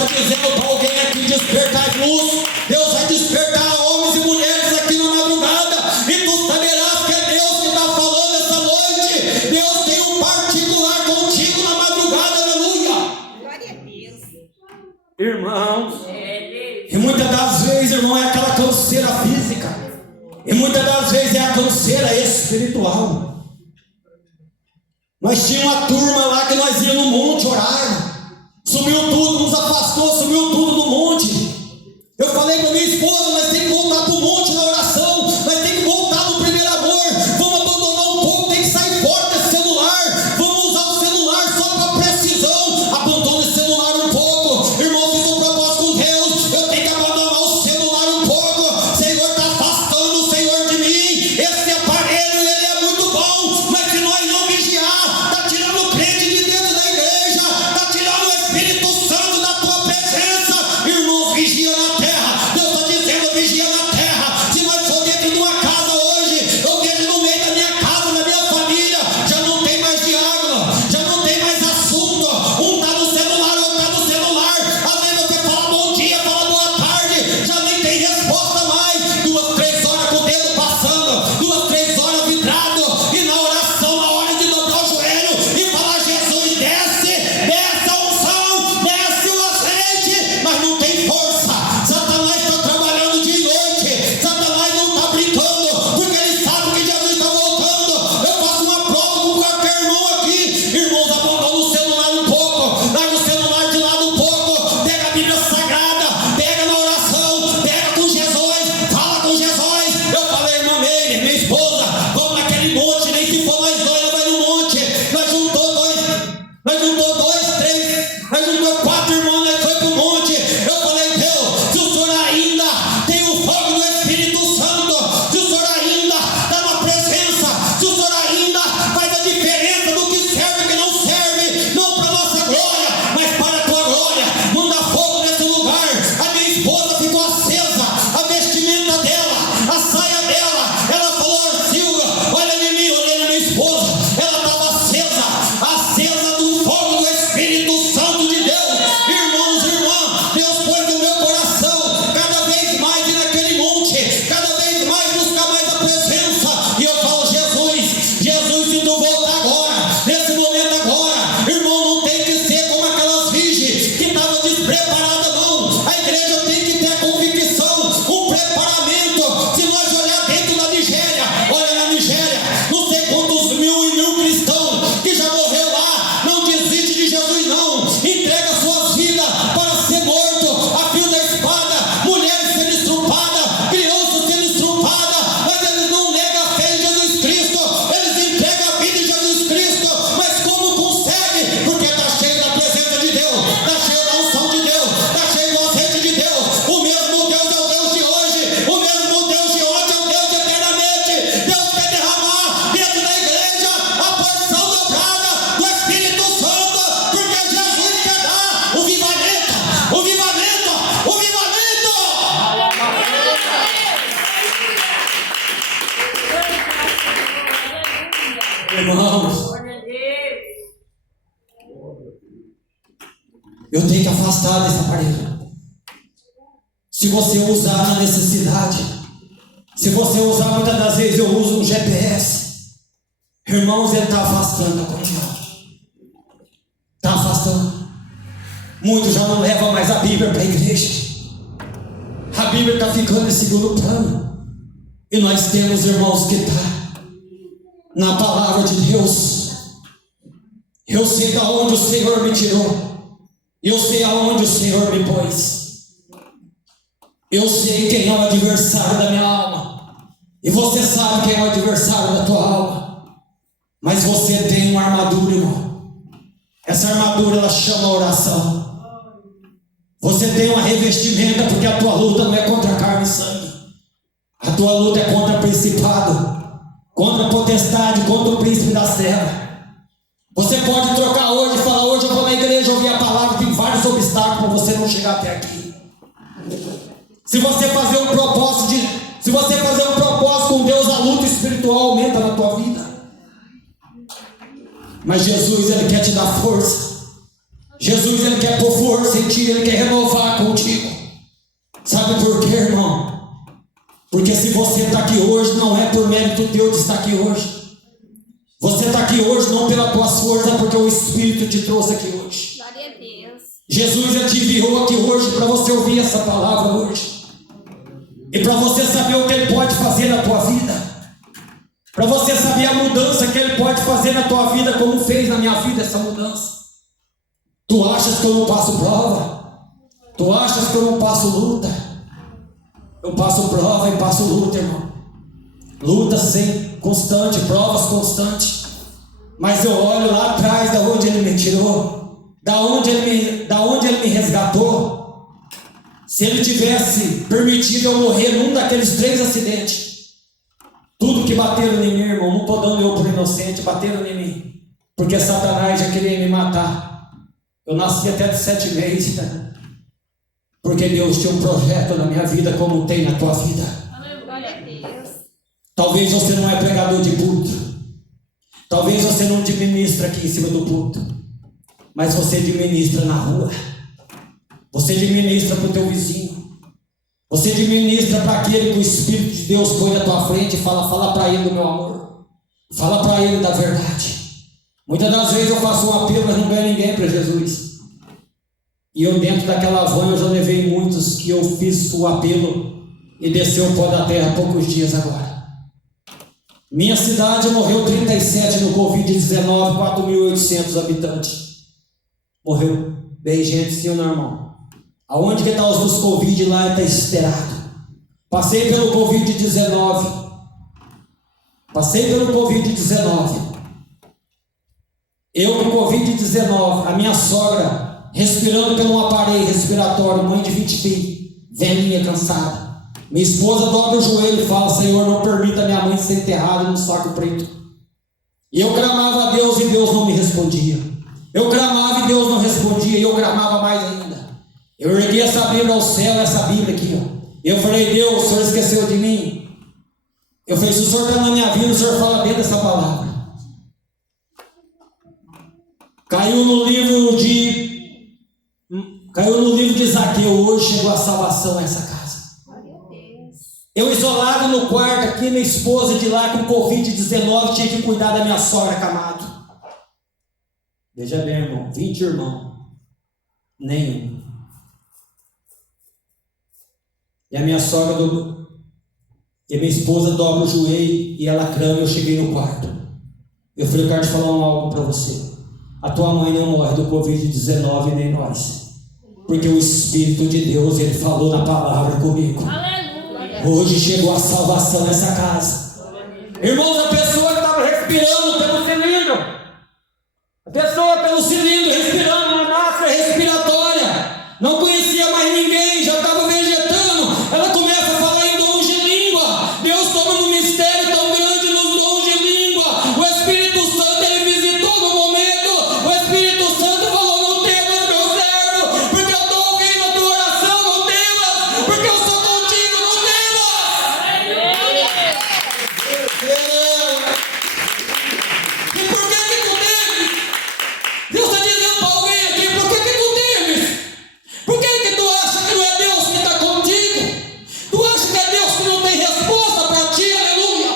está dizendo para alguém aqui: despertar luz. Deus vai despertar homens e mulheres aqui na madrugada, e tu saberás que é Deus que está falando essa noite. Deus tem um particular contigo na madrugada, aleluia. Glória a Deus. Irmãos, e muitas das vezes, irmão, é aquela canseira física, e muitas das vezes é a canseira espiritual. Nós tínhamos uma turma lá que nós íamos no monte orar, sumiu tudo, nos afastou, sumiu tudo no monte. Eu falei para minha esposa: nós temos que voltar para o monte na oração, nós temos que voltar no primeiro amor, vamos abandonar um pouco, tem que sair fora desse celular, vamos usar o celular só para precisão. Abandona esse celular um pouco, irmão, fiz um propósito com Deus, eu tenho que abandonar o celular um pouco. Senhor, está afastando o Senhor de mim, esse aparelho ele é muito bom, mas se nós não vigiar, está tirando o crente de dentro da igreja, está tirando o Espírito Santo da tua presença. Irmãos, vigia na terra. Deus está dizendo: vigia na terra. Se nós for dentro de uma casa hoje, eu vejo no meio da minha casa, na minha família, já não tem mais diálogo, já não tem mais assunto. Um está no celular, outro está no celular. Às vezes você fala bom dia, fala boa tarde, já nem tem resposta mais. 2, 3 horas com o dedo passando, 2, 3 horas vidrado, e na oração, na hora de dobrar o joelho e falar: Jesus, desce a unção, desce o azeite, mas não tem força. Satanás está trabalhando de noite, Satanás não está brincando, porque ele sabe que Jesus está voltando. Eu faço uma prova com qualquer irmão aqui. Irmãos, abandona o celular um pouco, larga o celular de lado um pouco, pega a Bíblia Sagrada, pega na oração, pega com Jesus, fala com Jesus. Eu falei: irmã Meire, minha esposa, vamos naquele monte, nem se for nós dois, vai no monte. Nós juntou 4 irmãos, nós foi pro monte. Eu falei: Deus, se o Senhor ainda tem o fogo do Espírito Santo, se o Senhor ainda está na presença, se o Senhor ainda faz a diferença do que serve e que não serve, não para nossa glória, mas para a tua glória, manda fogo nesse lugar. A minha esposa ficou acesa, a vestimenta dela, a saia dela, ela falou: Silvia, olha em mim, olhei na minha esposa, ela estava acesa do fogo do Espírito Santo de Deus. Irmãos, irmãs, Deus pôs no meu coração cada vez mais ir naquele monte, cada vez mais buscar mais a presença. E eu falo: Jesus, se tu voltar agora, nesse momento agora, irmão, não tem que ser como aquelas virgens que estavam despreparadas, não. A igreja tem que ter a convicção, um preparamento. Se nós olhar dentro da Nigéria, olha na Nigéria, não sei quantos mil e mil cristãos que já morreu lá, não desiste de Jesus não, entrega suas vidas para ser morto a fio da espada, mulheres sendo estrupadas, crianças sendo estrupadas, mas eles não negam a fé em Jesus Cristo, eles entregam a vida em Jesus Cristo. Mas como consegue? Porque está cheio da presença de Deus, está cheio da unção de Deus, está cheio do azeite de Deus. O mesmo Deus é o Deus de hoje, o mesmo Deus de ontem é o Deus de eternamente. Deus quer derramar dentro da igreja a porção dobrada do Espírito Santo, porque Jesus quer dar o vivamento, o vivamento, o vivamento. Irmãos, eu tenho que afastar desse aparelho. Se você usar na necessidade, se você usar, muitas das vezes eu uso um GPS. Irmãos, ele está afastando a comunhão. Está afastando. Muitos já não levam mais a Bíblia para a igreja. A Bíblia está ficando em segundo plano. E nós temos irmãos que estão na palavra de Deus. Eu sei de onde o Senhor me tirou, eu sei aonde o Senhor me pôs, eu sei quem é o adversário da minha alma, e você sabe quem é o adversário da tua alma. Mas você tem uma armadura, irmão. Essa armadura, ela chama a oração. Você tem uma revestimenta, porque a tua luta não é contra carne e sangue, a tua luta é contra principado, contra a potestade, contra o príncipe das trevas. Você pode trocar hoje e falar: hoje eu vou na igreja ouvir a palavra. Tem vários obstáculos para você não chegar até aqui. Se você fazer um propósito com Deus, a luta espiritual aumenta na tua vida. Mas Jesus, ele quer te dar força. Jesus, Ele quer pôr força em ti, Ele quer renovar contigo. Sabe por quê, irmão? Porque se você está aqui hoje, não é por mérito teu de estar aqui hoje. Você está aqui hoje não pelas tuas forças, porque o Espírito te trouxe aqui hoje. Glória a Deus. Jesus, Ele te enviou aqui hoje para você ouvir essa palavra hoje. E para você saber o que Ele pode fazer na tua vida. Para você saber a mudança que Ele pode fazer na tua vida, como fez na minha vida essa mudança. Tu achas que eu não passo prova? Tu achas que eu não passo luta? Eu passo prova e passo luta, irmão. Luta sem constante, provas constantes. Mas eu olho lá atrás da onde Ele me tirou, da onde ele me resgatou. Se Ele tivesse permitido eu morrer num daqueles 3 acidentes, tudo que bateram em mim, irmão, não estou dando eu por inocente, bateram em mim, porque Satanás já queria me matar. Eu nasci até de 7 meses, porque Deus tinha um projeto na minha vida como tem na tua vida. Glória a Deus. Talvez você não é pregador de púlpito, talvez você não administra aqui em cima do púlpito, mas você administra na rua, você administra para o teu vizinho, você administra para aquele que o Espírito de Deus põe na tua frente e fala para ele do meu amor, fala para ele da verdade. Muitas das vezes eu faço um apelo, mas não ganho ninguém para Jesus. E eu dentro daquela van eu já levei muitos que eu fiz o apelo e desceu o pó da terra há poucos dias agora. Minha cidade morreu 37 no Covid-19, 4.800 habitantes. Morreu bem gente, sim ou não, irmão? Aonde que está os dos Covid lá está esperado. Passei pelo Covid-19. Eu com Covid-19, a minha sogra respirando pelo aparelho respiratório, mãe de 20 filhos, velhinha, cansada. Minha esposa dobra o joelho e fala: Senhor, não permita minha mãe ser enterrada num saco preto. E eu clamava a Deus e Deus não me respondia. Eu clamava e Deus não respondia, e eu clamava mais ainda. Eu ergui essa Bíblia ao céu, essa Bíblia aqui, ó. Eu falei: Deus, o Senhor esqueceu de mim? Eu falei: se o Senhor está na minha vida, o Senhor fala bem dessa palavra. Caiu no livro de Zaqueu. Hoje chegou a salvação a essa casa. Eu isolado no quarto aqui, minha esposa de lá com Covid-19 tinha que cuidar da minha sogra Camado. Veja bem, irmão, 20 irmãos, nenhum. E a minha sogra e a minha esposa dobra o joelho e ela clama. Eu cheguei no quarto. Eu falei: eu quero te falar algo para você. A tua mãe não morre do Covid-19 nem nós, porque o Espírito de Deus, Ele falou na palavra comigo. Aleluia. Hoje chegou a salvação nessa casa. Irmãos, a pessoa que estava respirando pelo cilindro, a pessoa pelo cilindro respirando na máscara respiratória, não conhecia mais ninguém, já estava vegetando. Ela começa a falar em dons de língua. Deus toma um mistério tão grande nos dons de língua. O Espírito Santo, Ele visitou no momento. O Espírito Santo falou: não temas, meu servo, porque eu estou ouvindo a tua oração. Não temas, porque eu sou contigo. Não temas. E por que tu temes? Deus está dizendo para alguém aqui: por que tu temes? Por que tu acha que não é Deus que está contigo? Tu acha que é Deus que não tem resposta para ti? Aleluia!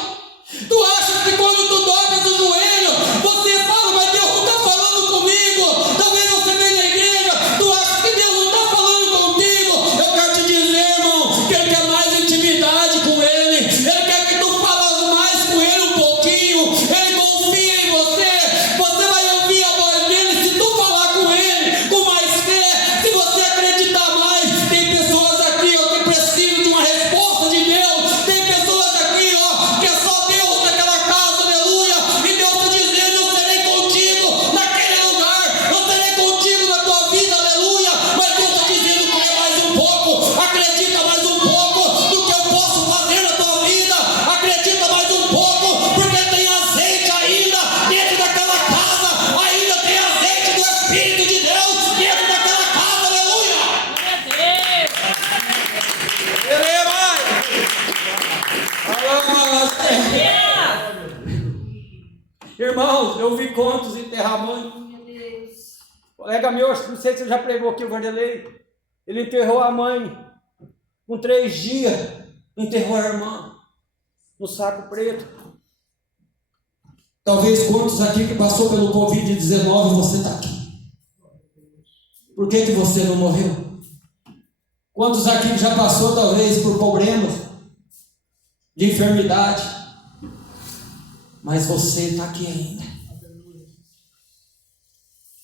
Tu acha que quando tu dobras o joelho, você fala: mas Deus não está falando comigo? Talvez você venha na igreja, tu acha que Deus não está falando contigo? Eu quero te dizer, irmão, que Ele quer mais intimidade com Ele. Ele quer que tu falas mais com Ele um pouquinho. Ele confia em você. Você vai ouvir a voz dele se tu falar com Ele com mais fé, se você acreditar mais. Tem pessoas aqui, ó, que precisam de uma resposta de Deus. Tem pessoas aqui, ó, que é só Deus naquela casa, aleluia. E Deus está dizendo: eu serei contigo naquele lugar, eu serei contigo na tua vida, aleluia. Mas Deus está dizendo: crê mais um pouco, acredita mais um pouco do que eu posso fazer na tua vida. Acredita mais um pouco, porque tem azeite ainda dentro daquela casa. Ainda tem azeite do Espírito de Deus dentro daquela casa, aleluia. Irmãos, eu vi quantos enterramentos. colega meu, não sei se você já pregou aqui o Vanderlei, ele enterrou a mãe, com 3 dias, enterrou a irmã, no saco preto. Talvez quantos aqui que passou pelo Covid-19 você está aqui? Por que você não morreu? Quantos aqui que já passou talvez por problemas de enfermidade, mas você está aqui ainda?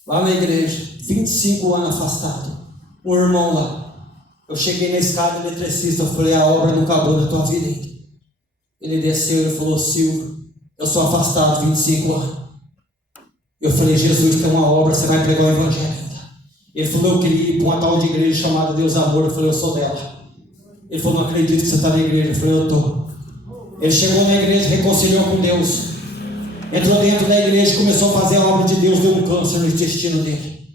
Lá na igreja, 25 anos afastado, um irmão lá, eu cheguei na escada do eletricista, eu falei, a obra não acabou na tua vida ainda. Ele desceu e falou, Silvio, eu sou afastado 25 anos. Eu falei, Jesus, tem uma obra, você vai pregar o evangelho ainda. Ele falou, eu queria ir para uma tal de igreja chamada Deus Amor. Eu falei, eu sou dela. Ele falou, não acredito que você está na igreja. Eu falei, eu estou. Ele chegou na igreja, reconciliou com Deus, entrou dentro da igreja, começou a fazer a obra de Deus, deu um câncer no intestino dele.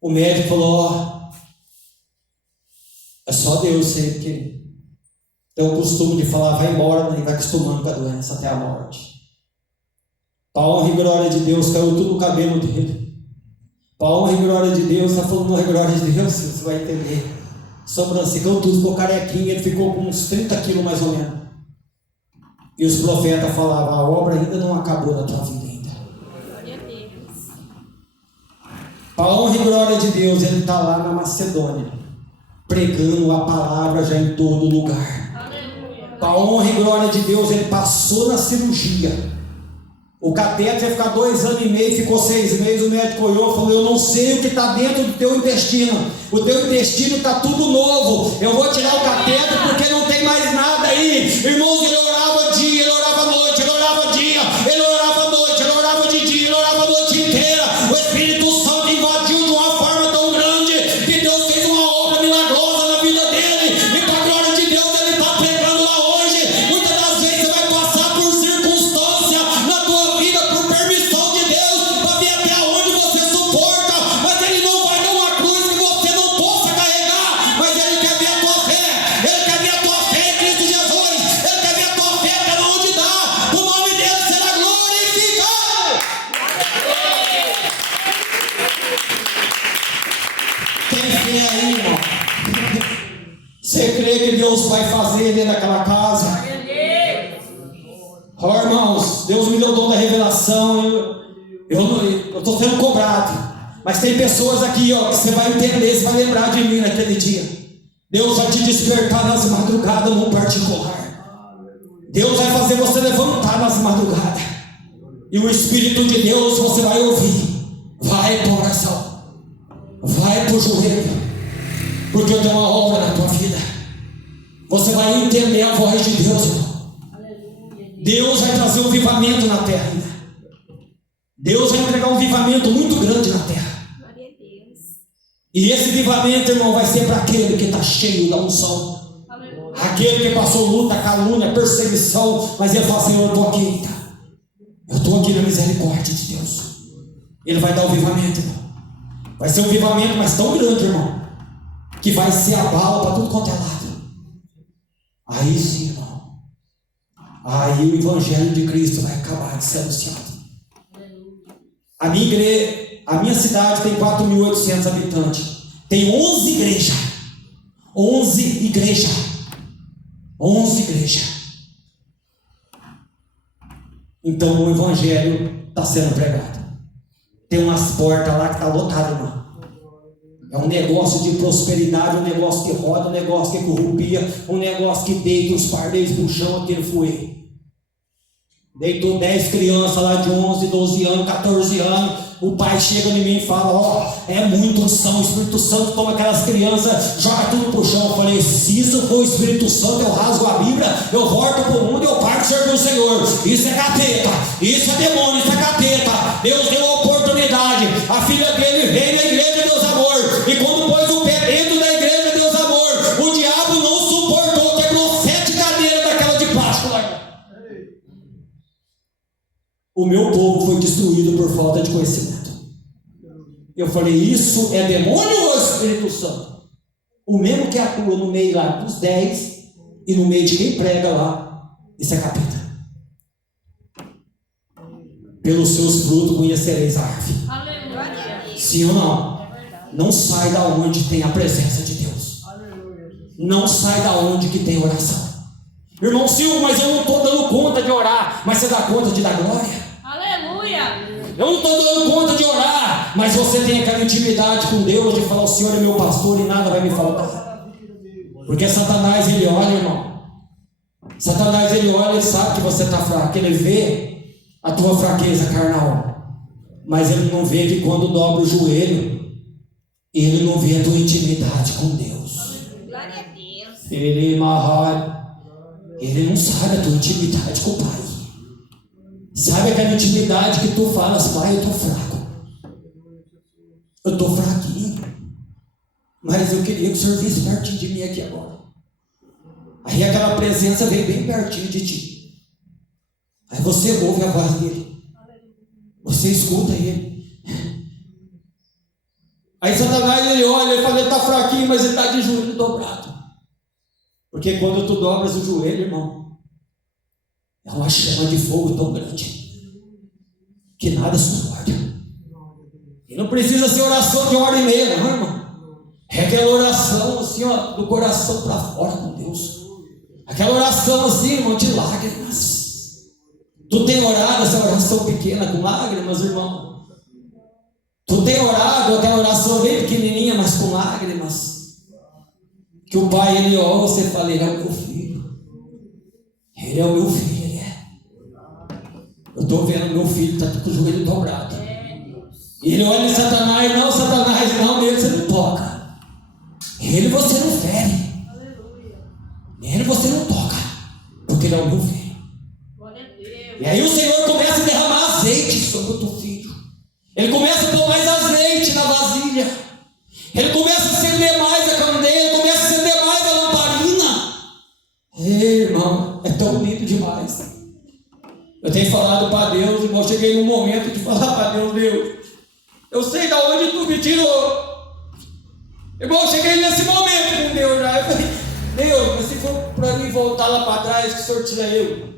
O médico falou, ó, é só Deus sempre que tem o costume de falar, vai embora, e vai acostumando com a doença até a morte. Para a honra e glória de Deus, caiu tudo o cabelo dele. Para a honra e glória de Deus, está falando honra e glória de Deus, você vai entender. Sobrancelha, caiu tudo, ficou carequinho, ele ficou com uns 30 quilos mais ou menos. E os profetas falavam, a obra ainda não acabou na tua vida ainda. Glória a Deus. Para a honra e glória de Deus, ele está lá na Macedônia, pregando a palavra já em todo lugar. Para a honra e glória de Deus, ele passou na cirurgia. O cateter ia ficar 2 anos e meio, ficou 6 meses. O médico olhou e falou, eu não sei o que está dentro do teu intestino. O teu intestino está tudo novo. Eu vou tirar o cateter porque não tem mais nada aí. Irmãos, ele orava dia, ele orava noite, ele orava dia, ele orava noite, ele orava de dia, ele orava a noite inteira. O Espírito Santo invadiu de uma forma tão grande que Deus fez uma obra milagrosa na vida dele. E para a glória de Deus, ele está pregando lá hoje. Muitas das vezes você vai passar por circunstância na tua vida, por permissão de Deus, para ver até onde você suporta. Mas ele não vai dar uma cruz que você não possa carregar. Mas ele quer ver a tua fé. Ele quer ver a tua fé em Cristo Jesus. Ele quer ver a tua fé até onde dá. O nome dele será glorificado. Tem fé aí, irmão? Você crê que Deus vai fazer dentro daquela casa? Ó, irmãos, Deus me deu o dom da revelação. Eu estou sendo cobrado. Mas tem pessoas aqui, ó, que você vai entender, você vai lembrar de mim naquele dia. Deus vai te despertar nas madrugadas no particular. Deus vai fazer você levantar nas madrugadas. E o Espírito de Deus você vai ouvir. Vai para a oração. Vai para o joelho. Porque eu tenho uma obra na tua vida. Você vai entender a voz de Deus, irmão. Deus vai trazer um avivamento na terra ainda. Deus vai entregar um avivamento muito grande na terra. Glória a Deus. E esse avivamento, irmão, vai ser para aquele que está cheio da unção. Aquele que passou luta, calúnia, perseguição. Mas ele fala, Senhor, eu estou aqui ainda. Eu estou aqui na misericórdia de Deus. Ele vai dar o avivamento, irmão. Vai ser um avivamento, mas tão grande, irmão, que vai ser a bala para tudo quanto é lado. Aí sim, irmão. Aí o evangelho de Cristo vai acabar de ser anunciado. A minha igreja, a minha cidade tem 4.800 habitantes. Tem 11 igrejas. 11 igrejas. 11 igrejas. Então o evangelho está sendo pregado. Tem umas portas lá que está lotadas, irmão. É um negócio de prosperidade, um negócio que roda, um negócio que corrupia, um negócio que deita os pardeiros pro chão, aquele fuê. Deitou 10 crianças lá de 11, 12 anos, 14 anos. O pai chega em mim e fala, ó, é muito unção, o Espírito Santo toma aquelas crianças, joga tudo pro chão. Eu falei, se isso for o Espírito Santo, eu rasgo a Bíblia, eu volto pro mundo e eu parto servir o Senhor. Isso é capeta, isso é demônio, isso é capeta. Deus deu a oportunidade, a filha dele veio na igreja de Deus Amor, e quando pôs o pé dentro da igreja de Deus Amor, o diabo não suportou, quebrou 7 cadeiras daquela de plástico lá. O meu povo foi destruído por falta de conhecimento. Eu falei, isso é demônio ou Espírito Santo? O mesmo que atua no meio lá dos 10 e no meio de quem prega lá, isso é capeta. Pelos seus frutos conhecereis a árvore. Glória a Deus. Sim ou não? Não sai da onde tem a presença de Deus. Não sai da onde que tem oração. Irmão Silvio, mas eu não estou dando conta de orar. Mas você dá conta de dar glória? Aleluia. Eu não estou dando conta de orar, mas você tem aquela intimidade com Deus de falar: o Senhor é meu pastor e nada vai me faltar. Porque Satanás, ele olha, irmão. Satanás, ele olha, ele sabe que você está fraco. Ele vê a tua fraqueza carnal, mas ele não vê que quando dobra o joelho, ele não vê a tua intimidade com Deus. Glória a Deus. Ele não sabe a tua intimidade com o Pai. Sabe aquela intimidade que tu falas: Pai, eu estou fraco, eu estou fraquinho, mas eu queria que o Senhor visse pertinho de mim aqui agora. Aí aquela presença vem bem pertinho de ti. Aí você ouve a voz dele, você escuta ele. Aí Satanás, ele olha, ele fala: ele está fraquinho, mas ele está de joelho dobrado. Porque quando tu dobras o joelho, irmão, é uma chama de fogo tão grande que nada suporta. E não precisa ser oração de 1h30, não, irmão. É aquela oração assim, ó, do coração para fora com Deus. Aquela oração assim, irmão, de lágrimas. Tu tem orado essa oração pequena com lágrimas, irmão? Tu tem orado aquela oração bem pequenininha, mas com lágrimas? Que o Pai, ele olha, você fala: ele é o meu filho. Ele é o meu filho, ele é. Eu estou vendo meu filho, está com o joelho dobrado. E ele olha em Satanás: não, Satanás, não, nele você não toca. Ele você não fere. Ele você não toca, porque ele é o meu filho. E aí o Senhor começa a derramar azeite sobre o teu filho. Ele começa a pôr mais azeite na vasilha. Ele começa a acender mais a candeia, começa a acender mais a lamparina. Ei, irmão, é tão lindo demais. Eu tenho falado para Deus, irmão, eu cheguei num momento de falar para Deus: Deus, eu sei de onde tu me tirou. Irmão, eu cheguei nesse momento com Deus já. Eu falei: Deus, mas se for para mim voltar lá para trás, que o Senhor tira eu.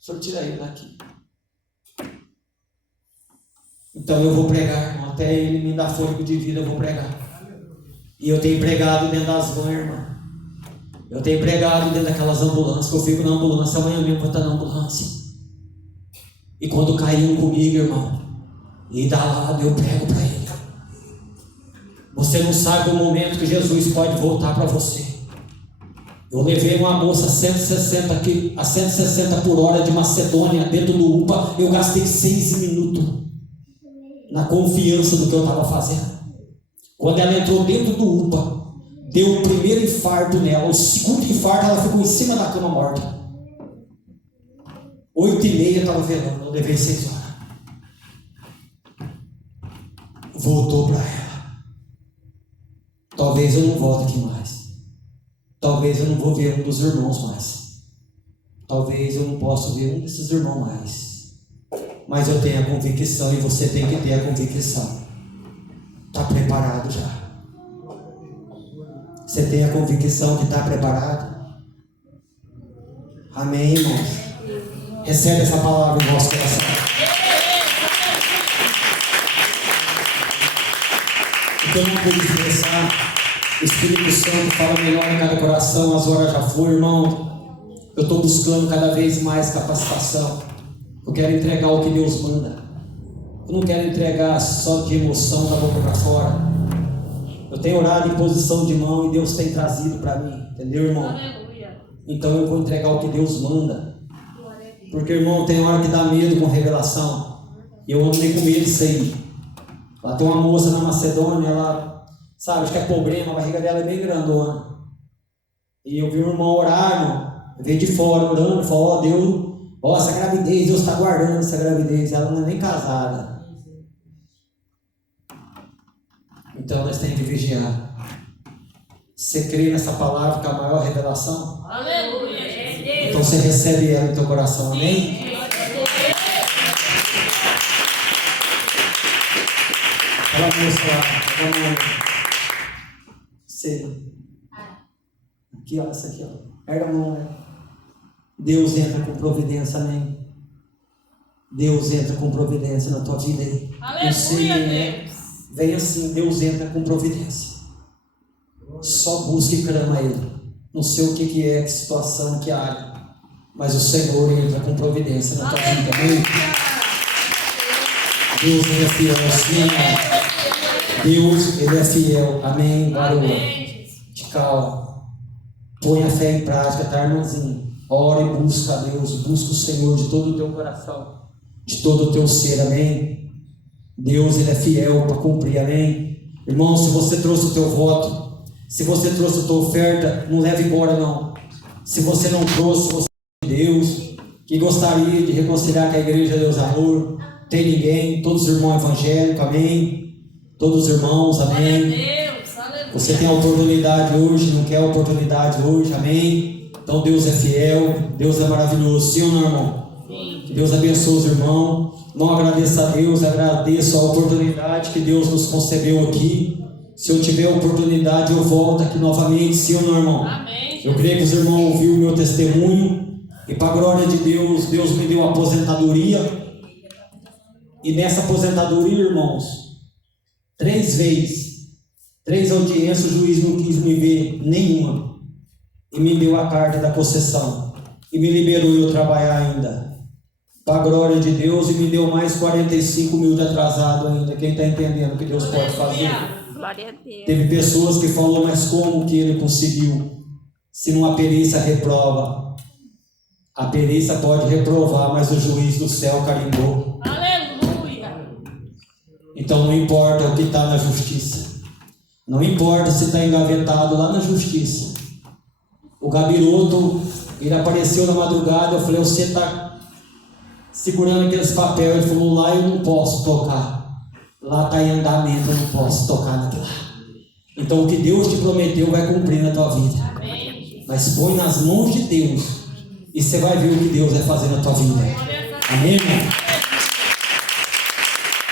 O Senhor tira eu daqui. Então eu vou pregar, irmão, até ele me dar fôlego de vida, eu vou pregar. E eu tenho pregado dentro das vans, irmão. Eu tenho pregado dentro daquelas ambulâncias, que eu fico na ambulância, amanhã mesmo vou estar na ambulância. E quando caíam comigo, irmão, e dá lado, eu prego para ele. Você não sabe o momento que Jesus pode voltar para você. Eu levei uma moça a 160 por hora de Macedônia dentro do UPA. Eu gastei 6 minutos na confiança do que eu estava fazendo. Quando ela entrou dentro do UPA, deu o primeiro infarto nela. O segundo infarto, ela ficou em cima da cama morta. 8h30 estava velando. Eu levei 6 horas. Voltou para ela. Talvez eu não volte aqui mais. Talvez eu não vou ver um dos irmãos mais. Talvez eu não possa ver um desses irmãos mais. Mas eu tenho a convicção, e você tem que ter a convicção. Está preparado já? Você tem a convicção que está preparado? Amém, irmãos? Recebe essa palavra em nosso coração. Então não pude expressar. O Espírito Santo fala melhor em cada coração. As horas já foram, irmão. Eu estou buscando cada vez mais capacitação. Eu quero entregar o que Deus manda. Eu não quero entregar só de emoção da boca para fora. Eu tenho orado em posição de mão e Deus tem trazido para mim. Entendeu, irmão? Aleluia. Então eu vou entregar o que Deus manda. Porque, irmão, tem hora que dá medo com revelação. E eu ando nem com medo disso aí. Lá tem uma moça na Macedônia, ela, sabe, acho que é problema, a barriga dela é bem grandona. E eu vi um irmão orar, irmão, veio de fora orando, falou: ó, Deus, ó, essa gravidez, Deus está guardando essa gravidez. Ela não é nem casada. Então nós temos que vigiar. Você crê nessa palavra que é a maior revelação? Aleluia. Então você recebe ela em teu coração, amém? Aquela moça lá, aquela mãe. Sei. Aqui, ó, essa aqui, ó. Era a mão, né? Deus entra com providência, amém? Deus entra com providência na tua vida aí. Não sei quem Aleluia, é. Deus. Vem assim, Deus entra com providência. Só busca e clama Ele. Não sei o que é, que situação, que área, mas o Senhor entra com providência na tua vida. Amém? Deus, Ele é fiel, sim. Deus, Ele é fiel. Amém? Barulho. De calma. Põe a fé em prática, tá, irmãozinho? Ora e busca a Deus. Busca o Senhor de todo o teu coração, de todo o teu ser. Amém? Deus, Ele é fiel para cumprir. Amém? Irmão, se você trouxe o teu voto, se você trouxe a tua oferta, não leve embora não. Se você não trouxe, você é Deus que gostaria de reconciliar com a igreja Deus Amor. Tem ninguém, todos os irmãos evangélicos, amém? Todos os irmãos, amém? Você tem a oportunidade hoje, não quer a oportunidade hoje, amém? Então Deus é fiel, Deus é maravilhoso, sim ou não, irmão? Que Deus abençoe os irmãos. Não agradeça a Deus, agradeço a oportunidade que Deus nos concedeu aqui. Se eu tiver a oportunidade, eu volto aqui novamente, sim ou não, irmão? Amém. Eu creio que os irmãos ouviram o meu testemunho, e para a glória de Deus, Deus me deu a aposentadoria. E nessa aposentadoria, irmãos, 3 vezes, 3 audiências, o juiz não quis me ver nenhuma, e me deu a carta da concessão, e me liberou eu trabalhar ainda, para a glória de Deus, e me deu mais 45 mil de atrasado ainda. Quem está entendendo o que Deus pode fazer? Glória a Deus. Teve pessoas que falaram, mas como que ele conseguiu? Se não a perícia reprova. A perícia pode reprovar, mas o juiz do céu carimbou. Aleluia. Então não importa o que está na justiça. Não importa se está engavetado lá na justiça. O gabiroto, ele apareceu na madrugada, eu falei, você está segurando aqueles papéis. Ele falou, lá eu não posso tocar. Lá está em andamento, eu não posso tocar naquilo lá. Então o que Deus te prometeu vai cumprir na tua vida. Amém. Mas põe nas mãos de Deus e você vai ver o que Deus vai fazer na tua vida. Amém, irmão?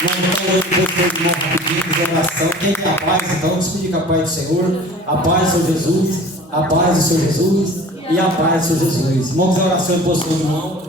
Não está olhando para os irmãos pedindo de oração. Quem tem a paz, então vamos pedir com a paz do Senhor. A paz do Senhor Jesus, a paz do Senhor Jesus e a paz do Senhor Jesus. Vamos fazer oração em posição de mão.